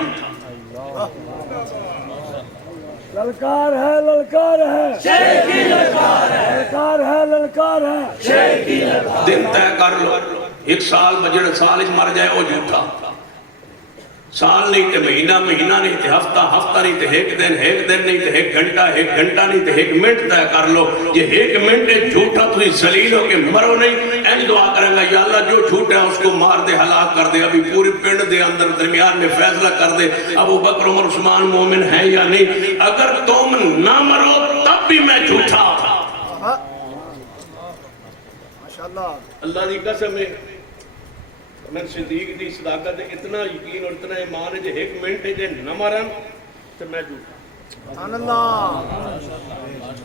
للکار ہے، للکار ہے، شیر کی للکار ہے، للکار ہے، للکار ہے، شیر کی للکار. دن طے کر لو، ایک سال بجڑ سال مر جائے وہ جھوٹا. سال نہیں تے مہینہ، مہینہ نہیں تے ہفتہ، ہفتہ نہیں تے ایک دن نہیں تے ایک گھنٹہ نہیں تے ایک منٹ طے کر لو. یہ ایک منٹ جھوٹا تھی ذلیل ہو کے مرو نہیں. این دعا کریں گا یا اللہ جو جھوٹ ہے اس کو مار دے، ہلاک کر دے. ابھی پوری پنڈ دے اندر درمیان میں فیصلہ کر دے ابو بکر عمر عثمان مومن ہیں یا نہیں. اگر تم نہ مرو تب بھی میں جھوٹا. اللہ دی قسم ہے، میں صدیق دی صداقت اتنا یقین اور اتنا ایمان ہے جے ایک منٹ جے نہ مرن تو میں جھوٹا. سبحان اللہ،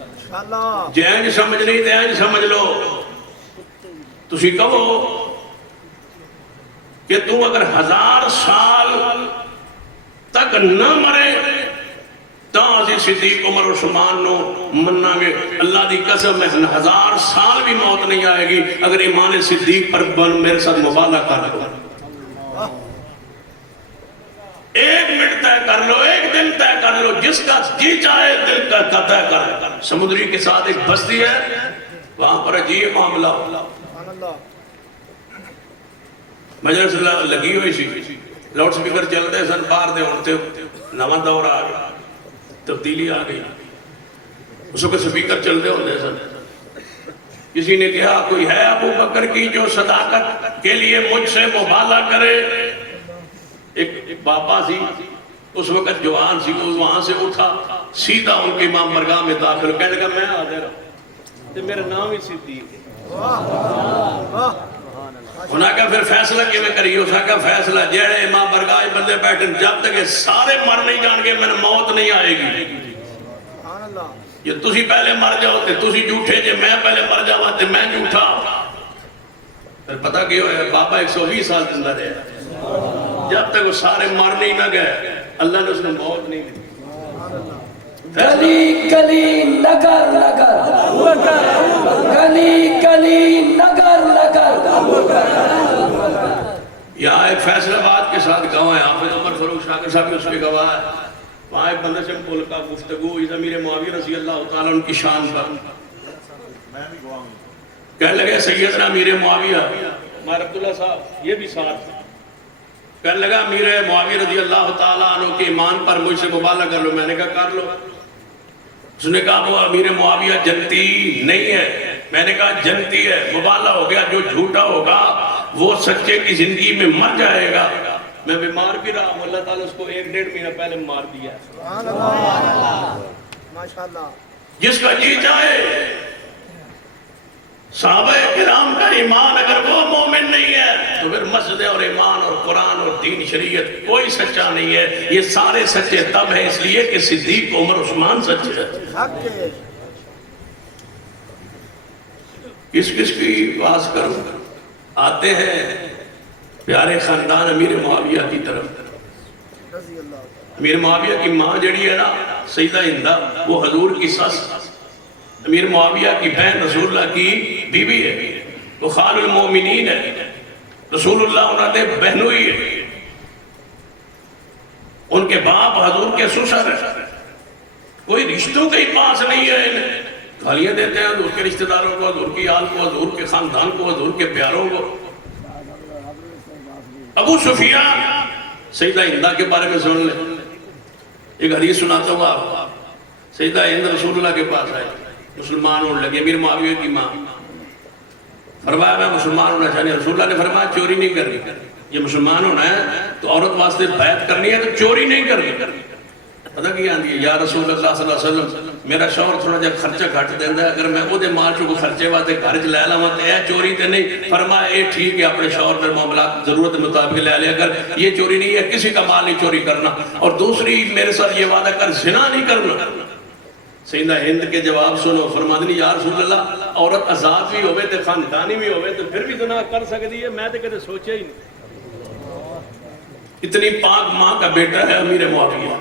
انشاءاللہ. جے انج سمجھ نہیں تے انج سمجھ لو. تسی کہو کہ تم اگر 1000 سال تک نہ مرے تا اسی صدیق عمر عثمان نو مننا گے. اللہ دی قسم میں 1000 سال بھی موت نہیں آئے گی اگر ایمان صدیق پر میرے ساتھ مبالغہ کر دو. ایک منٹ طے کر لو، ایک دن طے کر لو، جس کا جی چاہے دل کا طے کر. سمندری کے ساتھ ایک بستی ہے، وہاں پر عجیب معاملہ. مجلس لگی ہوئی سی، لاؤڈ سپیکر چلتے سن، باہر دے ہوتے نواں دور آ گیا، تبدیلی آ گئی. اس وقت سپیکر چلتے ہوتے سن. کسی نے کہا کوئی ہے ابو بکر کی جو صداقت کے لیے مجھ سے مبالغہ کرے. ایک بابا سی اس وقت جوان سی، وہ وہاں سے اٹھا سیدھا ان کے امام برگاہ میں داخل، کہنے لگا میں حاضر ہوں تے میرا نام ہی صدیق ہے. انہاں کہا پھر فیصلہ کی میں کری. اس کا فیصلہ جیڑے امام برگاہ بندے بیٹھے جب تک سارے مر نہیں جان گے میں موت نہیں آئے گی. یہ تسی پہلے مر جاؤ تے تسی جھوٹے، جے میں پہلے مر جاؤں تے میں جھوٹا. پھر پتہ کیا ہویا، بابا 120 سال زندہ رہے. جب تک وہ سارے مر نہیں نہ گئے اللہ نے اس نے موت نہیں دی. گلی گلی نگر نگر، گلی گلی نگر نگر. یہاں ایک فیصلہ باد کے ساتھ گواہ ہے، حافظ عمر فاروق شاکر صاحب اس کے گواہ ہے. وہاں ایک بندے سے مل کا گفتگو ہوئی امیر معاویہ رضی اللہ تعالیٰ ان کی شان پر. کہنے لگے سیدنا امیر معاویہ، ہمارے عبداللہ صاحب یہ بھی ساتھ. کہنے لگا امیر معاویہ رضی اللہ تعالیٰ عنہ کے ایمان پر مجھ سے مبالغہ کر لو. میں نے کہا کر لو. اس نے کہا وہ امیر معاویہ جنتی نہیں ہے. میں نے کہا جنتی ہے. مبالغہ ہو گیا، جو جھوٹا ہوگا وہ سچے کی زندگی میں مر جائے گا. میں بیمار بھی رہا ہوں، اللہ تعالیٰ اس کو 1-1.5 مہینہ پہلے مار دیا. ماشاءاللہ. جس کا جی چاہے. صحابہ کرام کا ایمان اگر وہ مومن نہیں ہے تو پھر مسجد اور ایمان اور قرآن اور دین شریعت کوئی سچا نہیں ہے. یہ سارے سچے تب ہیں اس لیے کہ صدیق عمر عثمان سچ ہے. کس کس کی باز کروں. آتے ہیں پیارے خاندان امیر معاویہ کی طرف. امیر معاویہ کی ماں جڑی ہے نا سیدہ ہندہ، وہ حضور کی سس، امیر معاویہ کی بہن رسول اللہ کی بیوی ہے. وہ خال المومنین ہے. رسول اللہ انہوں نے بہنوئی ہے. ان کے باپ حضور کے سسر ہے. کوئی رشتوں کے پاس نہیں ہے. گالیاں دیتے ہیں حضور کے رشتہ داروں کو، حضور کی آل کو، حضور کے خاندان کو، حضور کے پیاروں کو. ابو سفیان سیدہ ہندہ کے بارے میں سن لیں. ایک حدیث سناتا ہوں آپ. سیدہ ہند رسول اللہ کے پاس آئے، مسلمان ہونے لگے. امیر معاویہ کی ماں فرمایا میں مسلمان ہونا چاہیے. رسول اللہ نے فرمایا چوری نہیں کرنی. یہ مسلمان ہونا ہے تو عورت واسطے بیعت کرنی ہے تو چوری نہیں کرنی. پتہ کی آندی ہے یا رسول اللہ صلی اللہ علیہ وسلم میرا شوہر تھوڑا جہا خرچہ گھٹ دیندا ہے, اگر میں وہ دے مال چوں خرچے واسطے گھر چ لے لاواں تے اے چوری تے نہیں. فرمایا اے ٹھیک ہے اپنے شوہر کے معاملات ضرورت کے مطابق لے لے, اگر یہ چوری نہیں ہے, کسی کا مال نہیں چوری کرنا. اور دوسری میرے ساتھ یہ وعدہ کر زنا نہیں کرنا. سیدہ ہند کے جواب سنو. فرماندنی یا رسول اللہ عورت آزاد بھی ہوئے تے خاندانی بھی ہوئے تو پھر بھی گناہ کر سکتی ہے؟ میں تے کدے سوچا ہی نہیں. اتنی پاک ماں کا بیٹا ہے امیر معاویہ.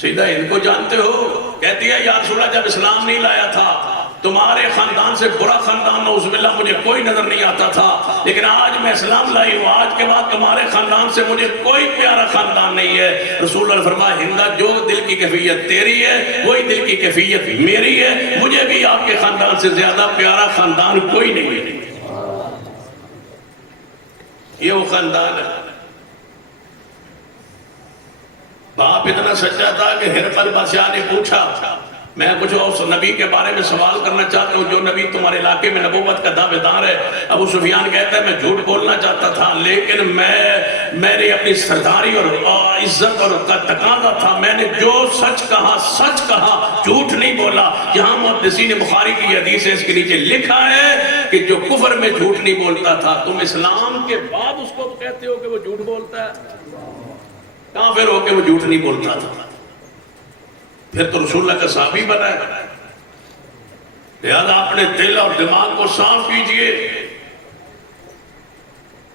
سیدہ ہند کو جانتے ہو, کہتی ہے یا رسول اللہ جب اسلام نہیں لایا تھا تمہارے خاندان سے برا خاندان نعوذ باللہ مجھے کوئی نظر نہیں آتا تھا, لیکن آج میں اسلام لائی ہوں, آج کے بعد تمہارے خاندان سے مجھے کوئی پیارا خاندان نہیں ہے. رسول اللہ نے فرمایا ہندا جو دل کی کیفیت تیری ہے وہی دل کی کیفیت میری ہے, مجھے بھی آپ کے خاندان سے زیادہ پیارا خاندان کوئی نہیں ہے. یہ وہ خاندان ہے. باپ اتنا سچا تھا کہ ہرقل بادشاہ نے پوچھا میں کچھ اس نبی کے بارے میں سوال کرنا چاہتا ہوں جو نبی تمہارے علاقے میں نبوت کا دعوے دار ہے. ابو سفیان کہتا ہے میں جھوٹ بولنا چاہتا تھا لیکن میں نے اپنی سرداری اور عزت اور تقاضا تھا, میں نے جو سچ کہا جھوٹ نہیں بولا. یہاں محدثین بخاری کی حدیث ہے, اس کے نیچے لکھا ہے کہ جو کفر میں جھوٹ نہیں بولتا تھا تم اسلام کے بعد اس کو کہتے ہو کہ وہ جھوٹ بولتا ہے. کافر ہو کے وہ جھوٹ نہیں بولتا تھا, پھر تو رسول اللہ کا صحابی بنا ہے. لہذا اپنے دل اور دماغ کو صاف کیجئے.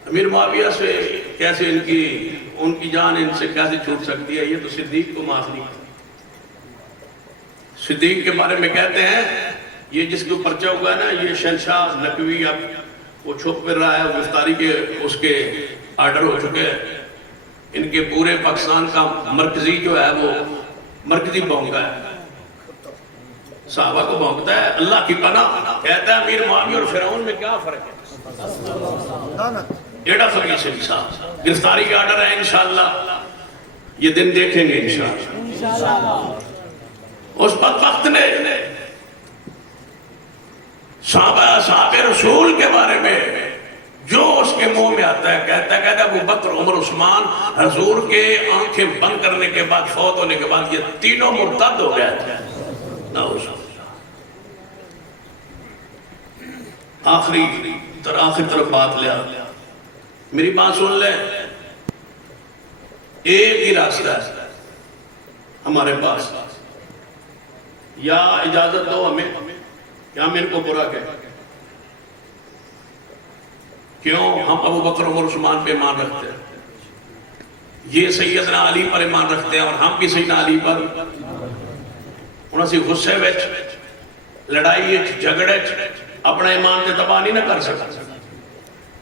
امیر معاویہ سے کیسے ان کی جان ان سے کیسے چھوٹ سکتی ہے؟ یہ تو صدیق کو معاف نہیں. صدیق کے بارے میں کہتے ہیں یہ جس کو پرچہ ہوا ہے نا, یہ شہنشاہ نقوی اب وہ چھپ پھر رہا ہے, گرفتاری کے اس کے آرڈر ہو چکے ہیں. ان کے پورے پاکستان کا مرکزی جو ہے وہ مرکزی بھونکا ہے, صحابہ کو بھونکتا ہے. اللہ کی پناہ کہتا ہے امیر معاویہ اور فرعون میں کیا فرق ہے؟ ایڈا فقیر سے صاحب گرفتاری کا آرڈر ہے. انشاءاللہ یہ دن دیکھیں گے انشاءاللہ. اس بدبخت نے صحابہ رسول کے بارے میں جو اس کے منہ میں آتا ہے کہتا ہے ابو بکر عمر عثمان حضور کے آنکھیں بند کرنے کے بعد فوت ہونے کے بعد یہ تینوں مرتد ہو گئے تھے. آخری طرف بات لیا, میری بات سن لیں. ایک ہی راستہ ہے ہمارے پاس, یا اجازت دو ہمیں کہ ہم ان کو برا کہیں. کیوں؟ ہم ابو بکر عمر عثمان پہ ایمان رکھتے ہیں, یہ سیدنا علی پر ایمان رکھتے ہیں, اور ہم بھی سیدنا علی پر. انہوں سے غصے وچ لڑائی جھگڑے اپنا ایمان تے تباہ نہیں نہ کر سکتے.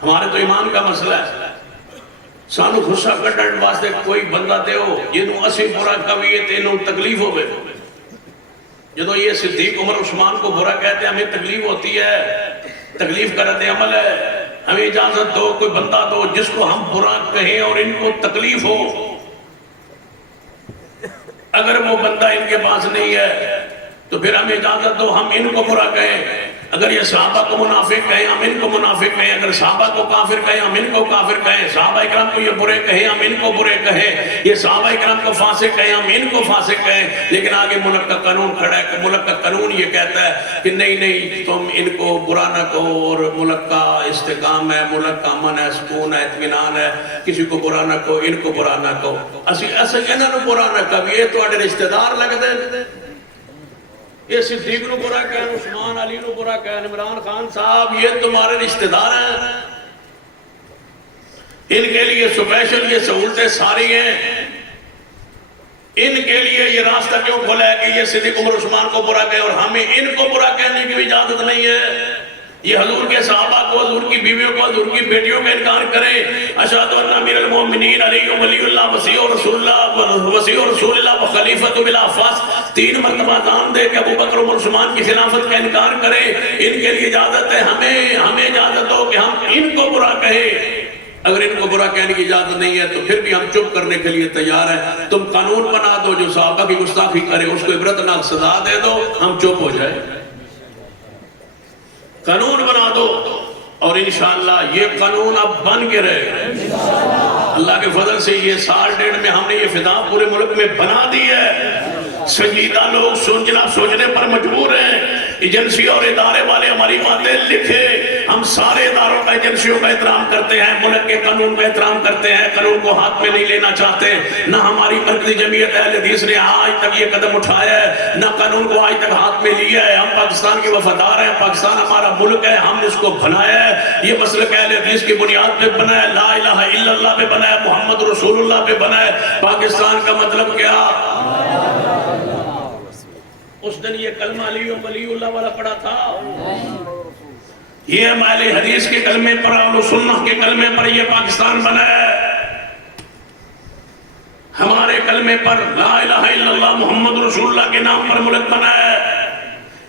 ہمارے تو ایمان کا مسئلہ ہے. سانو غصہ کڈن واسطے کوئی بندہ دے ہو جنوں اسی برا کہیے تے انہوں تکلیف ہوے. جدو یہ صدیق عمر عثمان کو برا کہتے ہیں ہمیں تکلیف ہوتی ہے, تکلیف کا رد عمل ہے. ہمیں اجازت دو, کوئی بندہ دو جس کو ہم برا کہیں اور ان کو تکلیف ہو. اگر وہ بندہ ان کے پاس نہیں ہے تو پھر ہمیں اجازت دو ہم ان کو برا کہیں. اگر یہ صحابہ کو منافق کہیں ہم ان کو منافق کہیں, اگر صحابہ کو کافر کہیں ہم ان کو کافر کہیں, صحابہ اکرام کو یہ برے کہیں ہم ان کو برے کہیں, یہ صحابہ اکرام کو فاسق کہیں ہم ان کو فاسق کہیں. لیکن آگے ملک کا قانون کھڑا ہے کہ ملک کا قانون یہ کہتا ہے کہ نہیں تم ان کو برا نہ کہو, اور ملک کا استحکام ہے, ملک کا امن ہے, سکون ہے, اطمینان ہے, کسی کو برا نہ کہو, ان کو برا نہ کہو. ایسے انہوں برا نہ کہو, یہ تو رشتہ دار لگتے ہیں. یہ صدیق نو برا کہن, عثمان علی نو برا کہن, عمران خان صاحب یہ تمہارے رشتہ دار ہیں. ان کے لیے سپیشل یہ سہولتیں ساری ہیں. ان کے لیے یہ راستہ کیوں کھولا ہے کہ یہ صدیق عمر عثمان کو برا کہیں اور ہمیں ان کو برا کہنے کی اجازت نہیں ہے. یہ حضور کے صحابہ کو, حضور کی بیویوں کو, حضور کی بیٹیوں کا انکار کریں. اشہد ان امیر المومنین علی ولی اللہ وسیع رسول اللہ وخلیفۃ بلا فاس 3 مرتبہ دام دے کہ ابو بکر عمر عثمان کی خلافت کا انکار کریں. ان کے لیے اجازت ہے, ہمیں اجازت ہو کہ ہم ان کو برا کہیں. اگر ان کو برا کہنے کی اجازت نہیں ہے تو پھر بھی ہم چپ کرنے کے لیے تیار ہیں. تم قانون بنا دو جو صحابہ کی گستاخی کرے اس کو عبرتناک سزا دے دو, ہم چپ ہو جائیں. قانون بنا دو اور انشاءاللہ یہ قانون اب بن کے رہے. اللہ کے فضل سے یہ سال ڈیڑھ میں ہم نے یہ فضا پورے ملک میں بنا دی ہے. سنجیدہ لوگ سوچنے پر مجبور ہیں. ایجنسی اور ادارے والے ہماری باتیں لکھے. ہم سارے اداروں کا ایجنسیوں کا احترام کرتے ہیں, ملک کے قانون کا احترام کرتے ہیں, قانون کو ہاتھ میں نہیں لینا چاہتے. نہ ہماری مرکزی جمعیت اہل حدیث نے آج تک یہ قدم اٹھایا ہے, نہ قانون کو آج تک ہاتھ میں لیا ہے. ہم پاکستان کے وفادار ہیں, پاکستان ہمارا ملک ہے, ہم نے اس کو بنایا ہے. یہ مسلک اہل حدیث کی بنیاد پہ بنا ہے, لا الہ الا اللہ پہ بنا ہے, محمد رسول اللہ پہ بنا ہے. پاکستان کا مطلب کیا؟ اس دن یہ کلمہ علی ولی اللہ والا پڑا تھا. یہ ہمارے حدیث کے کلمے پر, اہل سنت کے کلمے پر یہ پاکستان بنا ہے. ہمارے کلمے پر لا الہ الا اللہ محمد رسول اللہ کے نام پر ملک بنا ہے.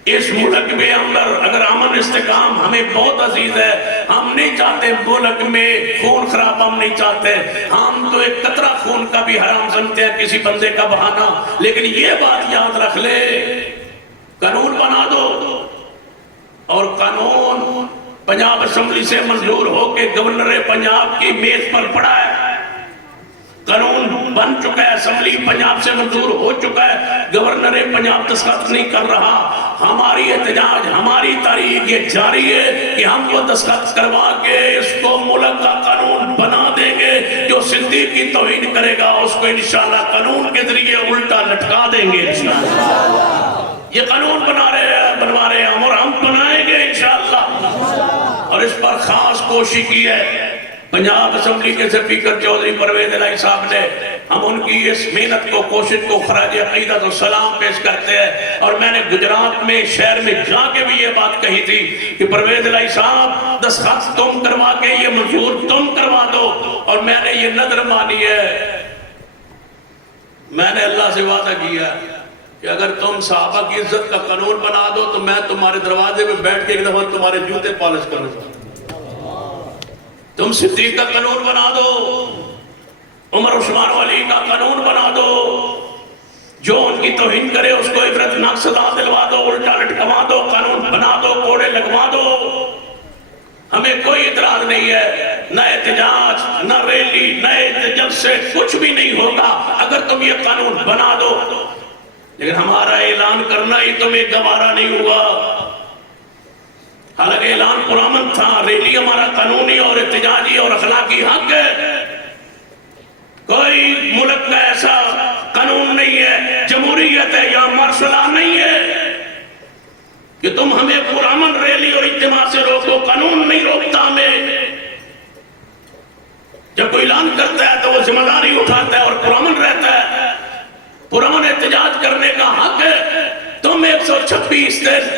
اس ملک میں اندر اگر امن استحکام ہمیں بہت عزیز ہے. ہم نہیں چاہتے ملک میں خون خراب, ہم نہیں چاہتے. ہم تو ایک قطرہ خون کا بھی حرام سمجھتے ہیں, کسی بندے کا بہانا. لیکن یہ بات یاد رکھ لے, قانون بنا دو اور قانون پنجاب اسمبلی سے منظور ہو کے گورنر پنجاب کی میز پر پڑا ہے. قانون بن چکا ہے, اسمبلی پنجاب سے منظور ہو چکا ہے, گورنر پنجاب دستخط نہیں کر رہا. ہماری احتجاج, ہماری تاریخ یہ جاری ہے کہ ہم وہ دستخط کروا کے اس کو ملک کا قانون بنا دیں گے. جو صدیق کی توہین کرے گا اس کو انشاءاللہ قانون کے ذریعے الٹا لٹکا دیں گے انشاءاللہ. یہ قانون بنوا رہے ہیں اور ہم بنائیں گے انشاءاللہ. اور اس پر خاص کوشش کی ہے پنجاب اسمبلی کے سپیکر چودھری پرویز الہی صاحب نے. ہم ان کی اس محنت کو, کوشش کو خراج عقیدت و سلام پیش کرتے ہیں. اور میں نے گجرات میں شہر میں جا کے بھی یہ بات کہی تھی کہ پرویز الہی صاحب دستخط تم کروا کے یہ منظور تم کروا دو. اور میں نے یہ نظر مانی ہے, میں نے اللہ سے وعدہ کیا کہ اگر تم صحابہ کی عزت کا قانون بنا دو تو میں تمہارے دروازے میں بیٹھ کے ایک دفعہ تمہارے جوتے پالش کروں. تم صدیق کا قانون بنا دو, عمر عثمان علی کا قانون بنا دو, جو ان کی توہین کرے اس کو عبرتناک سزا دلوا دو, الٹا لٹکوا دو, قانون بنا دو, کوڑے لگوا دو. ہمیں کوئی اعتراض نہیں ہے, نہ احتجاج, نہ ریلی, نہ جلسے, کچھ بھی نہیں ہوگا اگر تم یہ قانون بنا دو. لیکن ہمارا اعلان کرنا ہی تمہیں گوارا نہیں ہوا. حالانکہ اعلان پرامن تھا, ریلی ہمارا قانونی اور احتجاجی اور اخلاقی حق ہے. کوئی ملک کا ایسا قانون نہیں ہے, جمہوریت ہے یا مارشل لا نہیں ہے کہ تم ہمیں پرامن ریلی اور اجتماع سے روکو. قانون نہیں روکتا ہمیں. جب کوئی اعلان کرتا ہے تو وہ ذمہ داری اٹھاتا ہے اور پرامن رہتا ہے. پرامن احتجاج کرنے کا حق ہے. تم 126 دن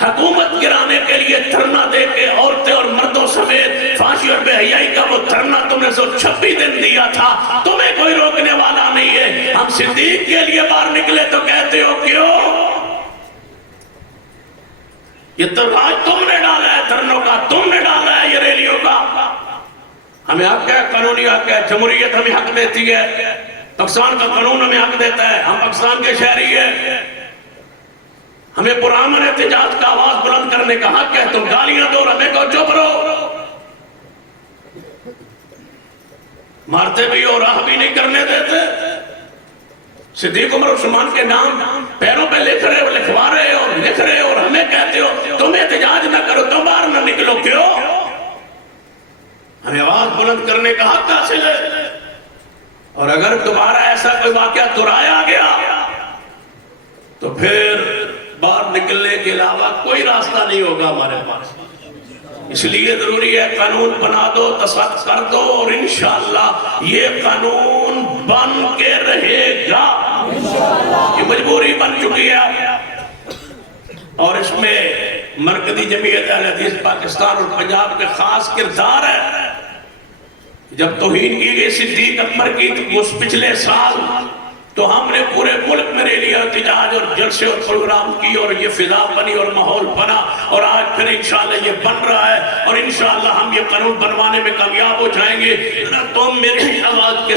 حکومت گرانے کے لیے دھرنا دے کے عورتیں اور مردوں سمیت پھانسی اور بے حیائی کا وہ دھرنا تم نے 126 دن دیا تھا. تمہیں کوئی روکنے والا نہیں ہے. ہم صدیق کے لیے باہر نکلے تو کہتے ہو کیوں؟ یہ تو راج تم نے ڈالا ہے, دھرنوں کا تم نے ڈالا ہے, یہ ریلیوں کا. ہمیں حق ہے, قانونی حق ہے, جمہوریت ہمیں حق دیتی ہے, پاکستان کا قانون ہمیں حق دیتا ہے. ہم پاکستان کے شہری ہیں, ہمیں پرامن احتجاج کا آواز بلند کرنے کا حق ہے. تم گالیاں دو, ہمیں کہو چپ رہو. مارتے بھی اور راہ بھی نہیں کرنے دیتے. صدیق عمر عثمان کے نام پیروں پہ لکھ رہے ہو, لکھوا رہے ہو, لکھ رہے ہو, اور ہمیں کہتے ہو تم احتجاج نہ کرو, تم باہر نہ نکلو. کیوں؟ ہمیں آواز بلند کرنے کا حق حاصل ہے. اور اگر دوبارہ ایسا کوئی واقعہ دہرایا گیا تو پھر باہر نکلنے کے علاوہ کوئی راستہ نہیں ہوگا ہمارے پاس. اس لیے ضروری ہے قانون بنا دو, تصدیق کر دو, اور انشاءاللہ یہ قانون بن کے رہے گا. یہ مجبوری بن چکی ہے. اور اس میں مرکزی جمعیت اہل حدیث پاکستان اور پنجاب کے خاص کردار ہے. جب توہین کی گئی صدیق اکبر کی اس پچھلے سال تو ہم نے پورے ملک میں ریلی احتجاج اور جلسے اور پروگرام کی اور یہ فضا بنی اور ماحول بنا اور آج پھر انشاءاللہ یہ بن رہا ہے اور انشاءاللہ ہم یہ قانون بنوانے میں کامیاب ہو جائیں گے۔ تو میری آواز کے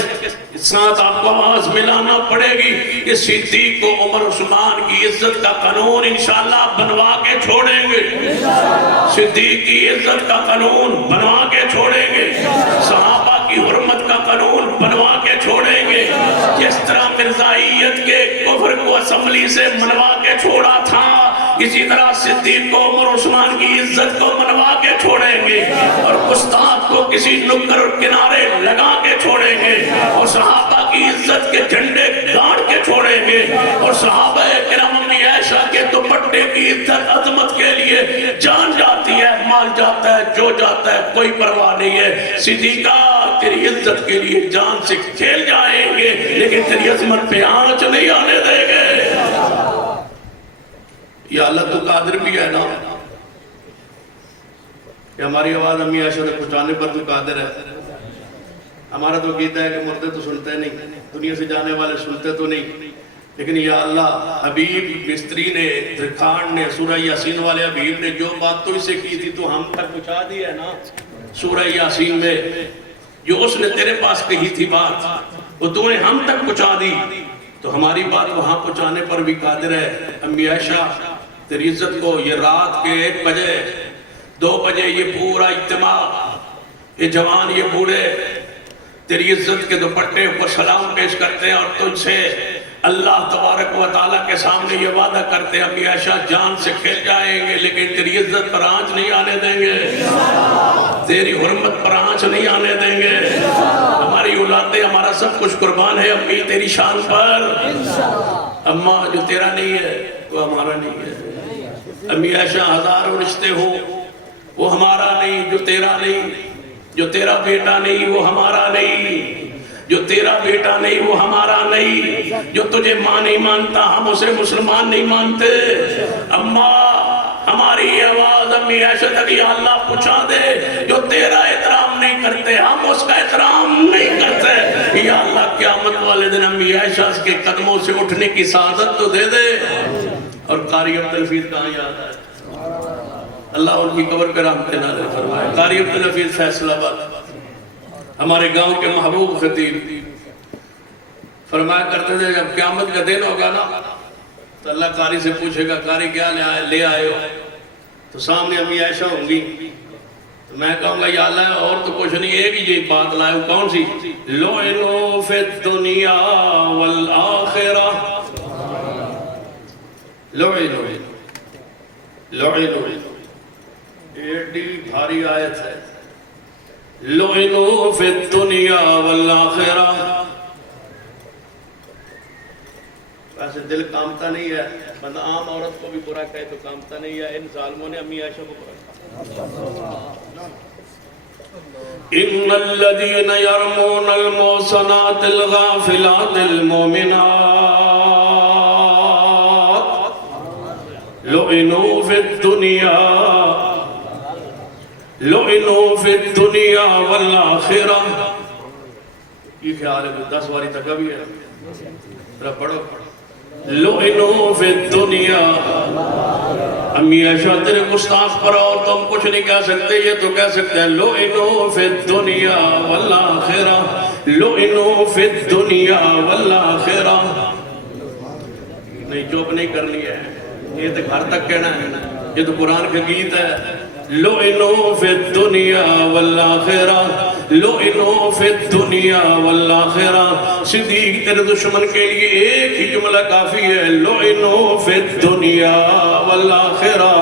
ساتھ آپ کو آواز ملانا پڑے گی کہ صدیق کو عمر عثمان کی عزت کا قانون انشاءاللہ بنوا کے چھوڑیں گے، صدیق کی عزت کا قانون بنوا کے چھوڑیں گے، صحابہ کی حرمت کا قانون بنوا کے چھوڑیں گے، جس طرح مرزائیت کے کفر کو اسمبلی سے منوا کے چھوڑا تھا اسی طرح صدیق کو عمر عثمان کی عزت کو منوا کے چھوڑیں گے اور استاد کو کسی نکر اور کنارے لگا کے چھوڑیں گے اور صحابہ کی عزت کے جھنڈے گاڑ کے چھوڑیں گے اور صحابہ کرام امی عائشہ کے دوپٹے کی عزت عظمت کے لیے جان جاتی ہے، مال جاتا ہے، جو جاتا ہے، کوئی پرواہ نہیں ہے۔ صدیقہ تیری عزت کے لیے جان سے کھیل جائیں گے لیکن تیری عظمت پہ آنچ نہیں آنے دیں گے۔ یا اللہ تو قادر بھی ہے نا کہ ہماری آواز امی عائشہ نے پہنچانے پر تو قادر ہے۔ ہمارا تو عقیدہ ہے کہ مردے تو سنتے نہیں، دنیا سے جانے والے سنتے تو نہیں، لیکن یا اللہ حبیب مستری نے درخان نے سورہ یاسین والے حبیب نے جو بات تو اسے کی تھی تو ہم تک پہنچا دی ہے نا۔ سورہ یاسین میں جو اس نے تیرے پاس کہی تھی بات وہ تو نے ہم تک پہنچا دی، تو ہماری بات وہاں پہنچانے پر بھی قادر ہے۔ امی عائشہ تیری عزت کو یہ رات کے 1 بجے 2 بجے یہ پورا اجتماع، یہ جوان یہ بوڑھے تیری عزت کے دوپٹے پر سلام پیش کرتے ہیں اور تجھ سے اللہ تبارک و تعالیٰ کے سامنے یہ وعدہ کرتے ہیں امی عائشہ جان سے کھل جائیں گے لیکن تیری عزت پر آنچ نہیں آنے دیں گے، تیری حرمت پر آنچ نہیں آنے دیں گے۔ ہماری اولادیں ہمارا سب کچھ قربان ہے امی تیری شان پر، اماں جو تیرا نہیں ہے وہ ہمارا نہیں ہے۔ امی عائشہ ہزاروں رشتے ہو وہ ہمارا نہیں، جو تیرا نہیں، جو تیرا بیٹا نہیں وہ ہمارا نہیں، جو تیرا بیٹا نہیں وہ ہمارا نہیں، جو تجھے ماں نہیں مانتا ہم اسے مسلمان نہیں مانتے۔ اماں ہماری آواز امی عائشہ تک یا اللہ پہنچا دے، جو تیرا احترام نہیں کرتے ہم اس کا احترام نہیں کرتے۔ یا اللہ قیامت والے دن امی عائشہ کے قدموں سے اٹھنے کی سعادت تو دے دے۔ اور قاری عبدالحفیظ کہاں یاد ہے؟ اللہ ان کی قبر پہ رحمت نازل فرمائے۔ قاری عبدالحفیظ فیصل آباد ہمارے گاؤں کے محبوب خطیب فرمایا کرتے تھے جب قیامت کا دن ہوگا نا تو اللہ قاری سے پوچھے گا قاری کیا لے آئے ہو؟ تو سامنے امی عائشہ ہوں گی تو میں کہوں گا یا اللہ اور تو کچھ نہیں، ایک ہی یہ بات لائے ہو، کون سی؟ لعنوا فی الدنیا والآخرہ، لعنوا ایڈی بھاری آیت ہے، لعنوا فی الدنیا والآخرہ۔ ویسے دل کامتا نہیں ہے، بندہ عام عورت کو بھی برا کہے تو کامتا نہیں ہے، ان ظالموں نے امی عائشہ کو برا کہا۔ ان الذین یرمون المحصنات الغافلات المؤمنات لعنوا فی الدنیا لعنوا فی الدنیا والآخرہ۔ یہ خیال ہے 10 باری تک بھی ہے، ذرا پڑھو لعنوا فی الدنیا۔ امی عائشہ تیرے گستاخ پر اور تم کچھ نہیں کہہ سکتے، یہ تو کہہ سکتے ہیں لعنوا فی الدنیا والآخرہ، لعنوا فی الدنیا والآخرہ۔ نہیں چوپ نہیں کرنی ہے، یہ تو گھر تک کہنا ہے، یہ تو قرآن کا گیت ہے۔ لعنوا فی الدنیا والآخرہ، لعنوا فی الدنیا والآخرہ۔ صدیق تیرے دشمن کے لیے ایک ہی جملہ کافی ہے، لعنوا فی الدنیا والآخرہ،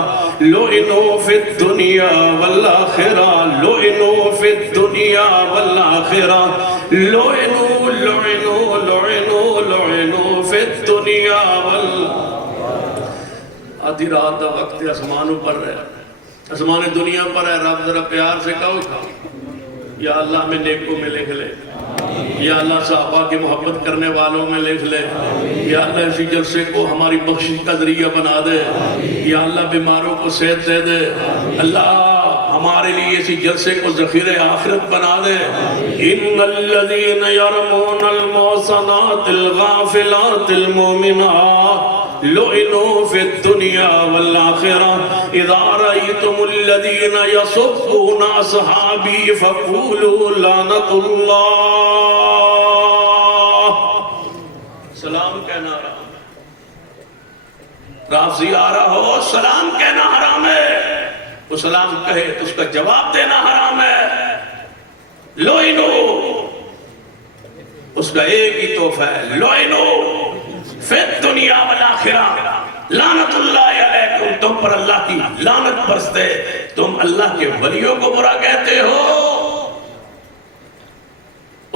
لعنوا فی الدنیا والآخرہ، لعنوا فی الدنیا والآخرہ، لعنوا لعنوا لعنوا لعنوا فی الدنیا والآخرہ۔ آدھی رات دا وقت آسمان پر ہے، آسمان دنیا پر ہے، رب ذرا پیار سے کہو یا اللہ ہمیں نیکوں میں لکھ لے، یا اللہ صحابہ کی محبت کرنے والوں میں لکھ لے، یا اللہ اسی جلسے کو ہماری بخشش کا ذریعہ بنا دے، یا اللہ بیماروں کو صحت دے دے، اللہ ہمارے لیے اسی جلسے کو ذخیرہ آخرت بنا دے، ان الذين يرمون المحصنات الغافلات المؤمنات لعنوا في الدنيا والآخرة اذا رأيتم الذين يسبون اصحابي فقولوا لعنة الله. سلام کہنا حرام ہے. رافضی آ رہا ہو سلام کہنا حرام ہے. وہ سلام کہے تو اس کا جواب دینا حرام ہے. لوئنو اس کا ایک ہی تحفہ ہے. لوئنو فی الدنیا والآخرہ لعنت اللہ علیکم. تم پر اللہ کی لعنت برستے. تم اللہ کے ولیوں کو برا کہتے ہو.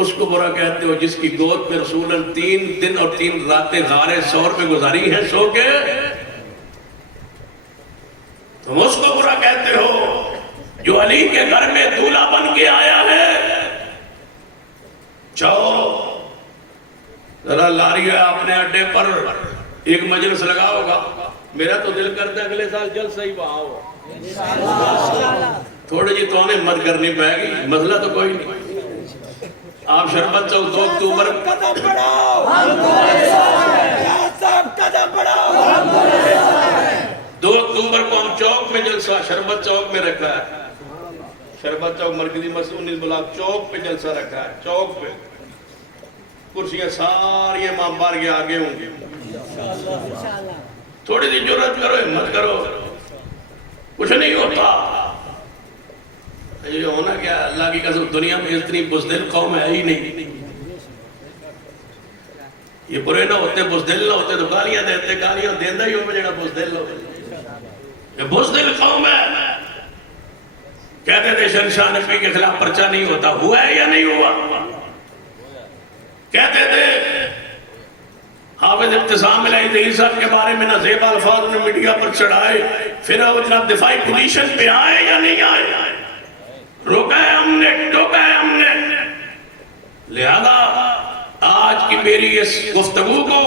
اس کو برا کہتے ہو جس کی گود میں رسولن 3 دن اور 3 راتیں غار ثور میں گزاری ہیں سو کے. تم اس کو برا کہتے ہو جو علی کے گھر میں دولہا بن کے آیا ہے. جاؤ ذرا لاریہ اپنے اڈے پر ایک مجلس لگاؤ گا. میرا تو دل کرتا ہے اگلے سال جلسہ ہی وہاں ہو. تھوڑی جی تو انہیں مت کرنی پائے گی. مسئلہ تو کوئی نہیں. آپ شربت چوک 2 اکتوبر قدم بڑھاؤ ہم تمہارے ساتھ ہیں. صاحب قدم بڑھاؤ ہم تمہارے ساتھ ہیں. 2 اکتوبر کو ہم چوک میں جلسہ شربت چوک میں رکھا ہے. شربت چوک مرکزی مسجد 19 بلاک چوک پہ جلسہ رکھا ہے. چوک پہ کرسیاں ساری امام بار کے آگے ہوں گی. تھوڑی سی جرات کرو ہمت کرو. کچھ نہیں ہوتا. یہ ہونا کیا اللہ کی قسم دنیا میں اتنی بزدل قوم ہے ہی نہیں. یہ برے نہ ہوتے بزدل نہ ہوتے تو گالیاں دیتے. گالیاں دیندہ ہی ہو میں جڑا بزدل ہو. یہ بزدل قوم ہے. کہتے تھے شہنشاہ نقوی کے خلاف پرچہ نہیں ہوتا. ہوا ہے یا نہیں ہوا؟ کہتے تھے حافظ ابتسام الہی دہی صاحب کے بارے میں نہ زیب الفاظ نے میڈیا پر چڑھائے. پھر وہ جناب دفاعی پوزیشن پہ آئے یا نہیں آئے؟ روکا ہے ہم نے, ٹوکا ہے ہم نے. لہذا آج کی میری اس گفتگو کو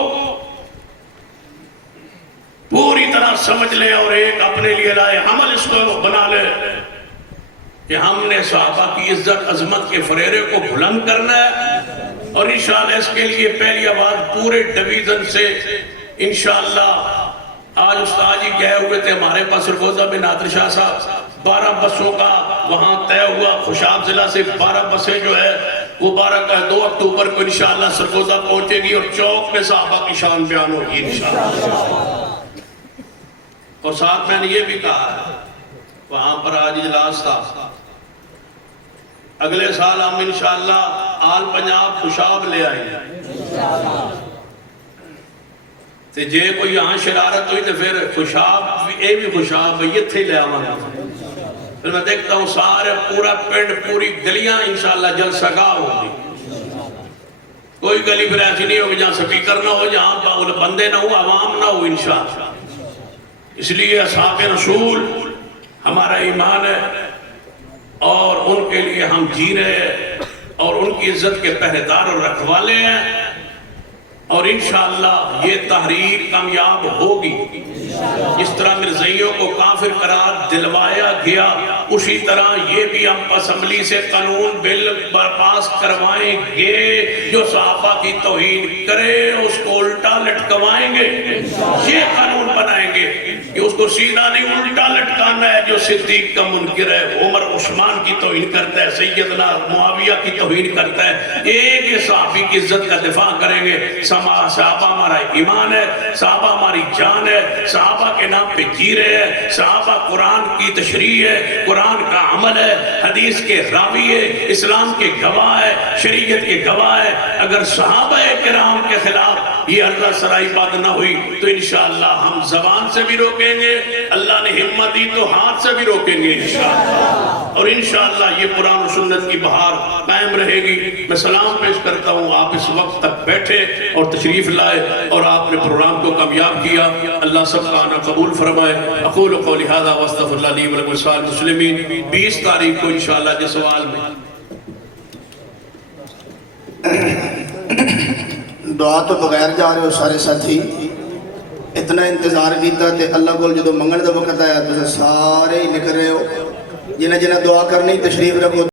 پوری طرح سمجھ لے اور ایک اپنے لیے لائے عمل اس کو بنا لے کہ ہم نے صحابہ کی عزت عظمت کے فریرے کو بلند کرنا ہے. اور انشاءاللہ اس کے لیے پہلی آواز پورے ڈویژن سے انشاءاللہ. آج استاد جی کہے ہوئے تھے ہمارے پاس سرگوزہ میں نادر شاہ صاحب 12 بسوں کا وہاں طے ہوا. خوشاب ضلع سے 12 بسیں جو ہے وہ 12 کا 2 اکتوبر کو انشاءاللہ سرگوزہ پہنچے گی اور چوک میں صحابہ کی شان بیان ہوگی انشاءاللہ. اور ساتھ میں نے یہ بھی کہا ہے وہاں پر آج اجلاس تھا. اگلے سال ہم انشاءاللہ آل پنجاب خوشاب لے آئیں گے. تے جے کوئی یہاں شرارت ہوئی تو پھر خوشاب اے بھی خوشاب یہ تھے لے آواں گا. پھر میں دیکھتا ہوں سارے پورا پنڈ پوری گلیاں انشاءاللہ جلسہ گاہ ہوگی. کوئی گلی پھر ایسی نہیں ہوگی جہاں سپیکر نہ ہو, جہاں بندے نہ ہو, عوام نہ ہو انشاءاللہ. اس لیے اصحاب رسول ہمارا ایمان ہے اور ان کے لیے ہم جی رہے ہیں اور ان کی عزت کے پہرےدار اور رکھوالے ہیں. اور انشاءاللہ یہ تحریک کامیاب ہوگی. جس طرح مرزائیوں کو کافر قرار دلوایا گیا اسی طرح یہ بھی ہم اسمبلی سے قانون بل برپاس کروائیں گے. جو صحابہ کی توہین کرے اس کو الٹا لٹکوائیں گے. یہ قانون بنائیں گے کہ اس کو سیدھا نہیں الٹا لٹکانا ہے. جو صدیق کا منکر ہے, عمر عثمان کی توہین کرتا ہے, سیدنا معاویہ کی توہین کرتا ہے, ایک یہ صحابی کی عزت کا دفاع کریں گے. صحابہ ہمارا ایمان ہے, صحابہ ہماری جان ہے, صحابہ کے نام پہ جی رہے ہیں. صحابہ قرآن کی تشریح ہے, قرآن کا عمل ہے, حدیث کے راوی ہے, اسلام کے گواہ ہے, شریعت کے گواہ ہے. اگر صحابہ کرام کے خلاف یہ اللہ سرائی بات نہ ہوئی تو انشاءاللہ ہم زبان سے بھی روکیں گے, اللہ نے ہمت دی تو ہاتھ سے بھی روکیں گے انشاءاللہ. اور انشاءاللہ یہ قرآن و سنت کی بہار قائم رہے گی. میں سلام پیش کرتا ہوں. آپ اس وقت تک بیٹھے اور تشریف لائے اور آپ نے پروگرام کو کامیاب کیا. اللہ سب کا آنا قبول فرمائے. اقول قولی ھذا واستغفر اللہ لی ولکم ولسائر المسلمین. 20 تاریخ کو انشاءاللہ جس سوال میں دعا تو بغیر جا رہے ہو سارے ساتھی. اتنا انتظار کیتا تے اللہ کو جدو منگن دا وقت آیا تو سارے ہی نکل رہے ہو. جنہیں دعا کرنی تشریف رکھو.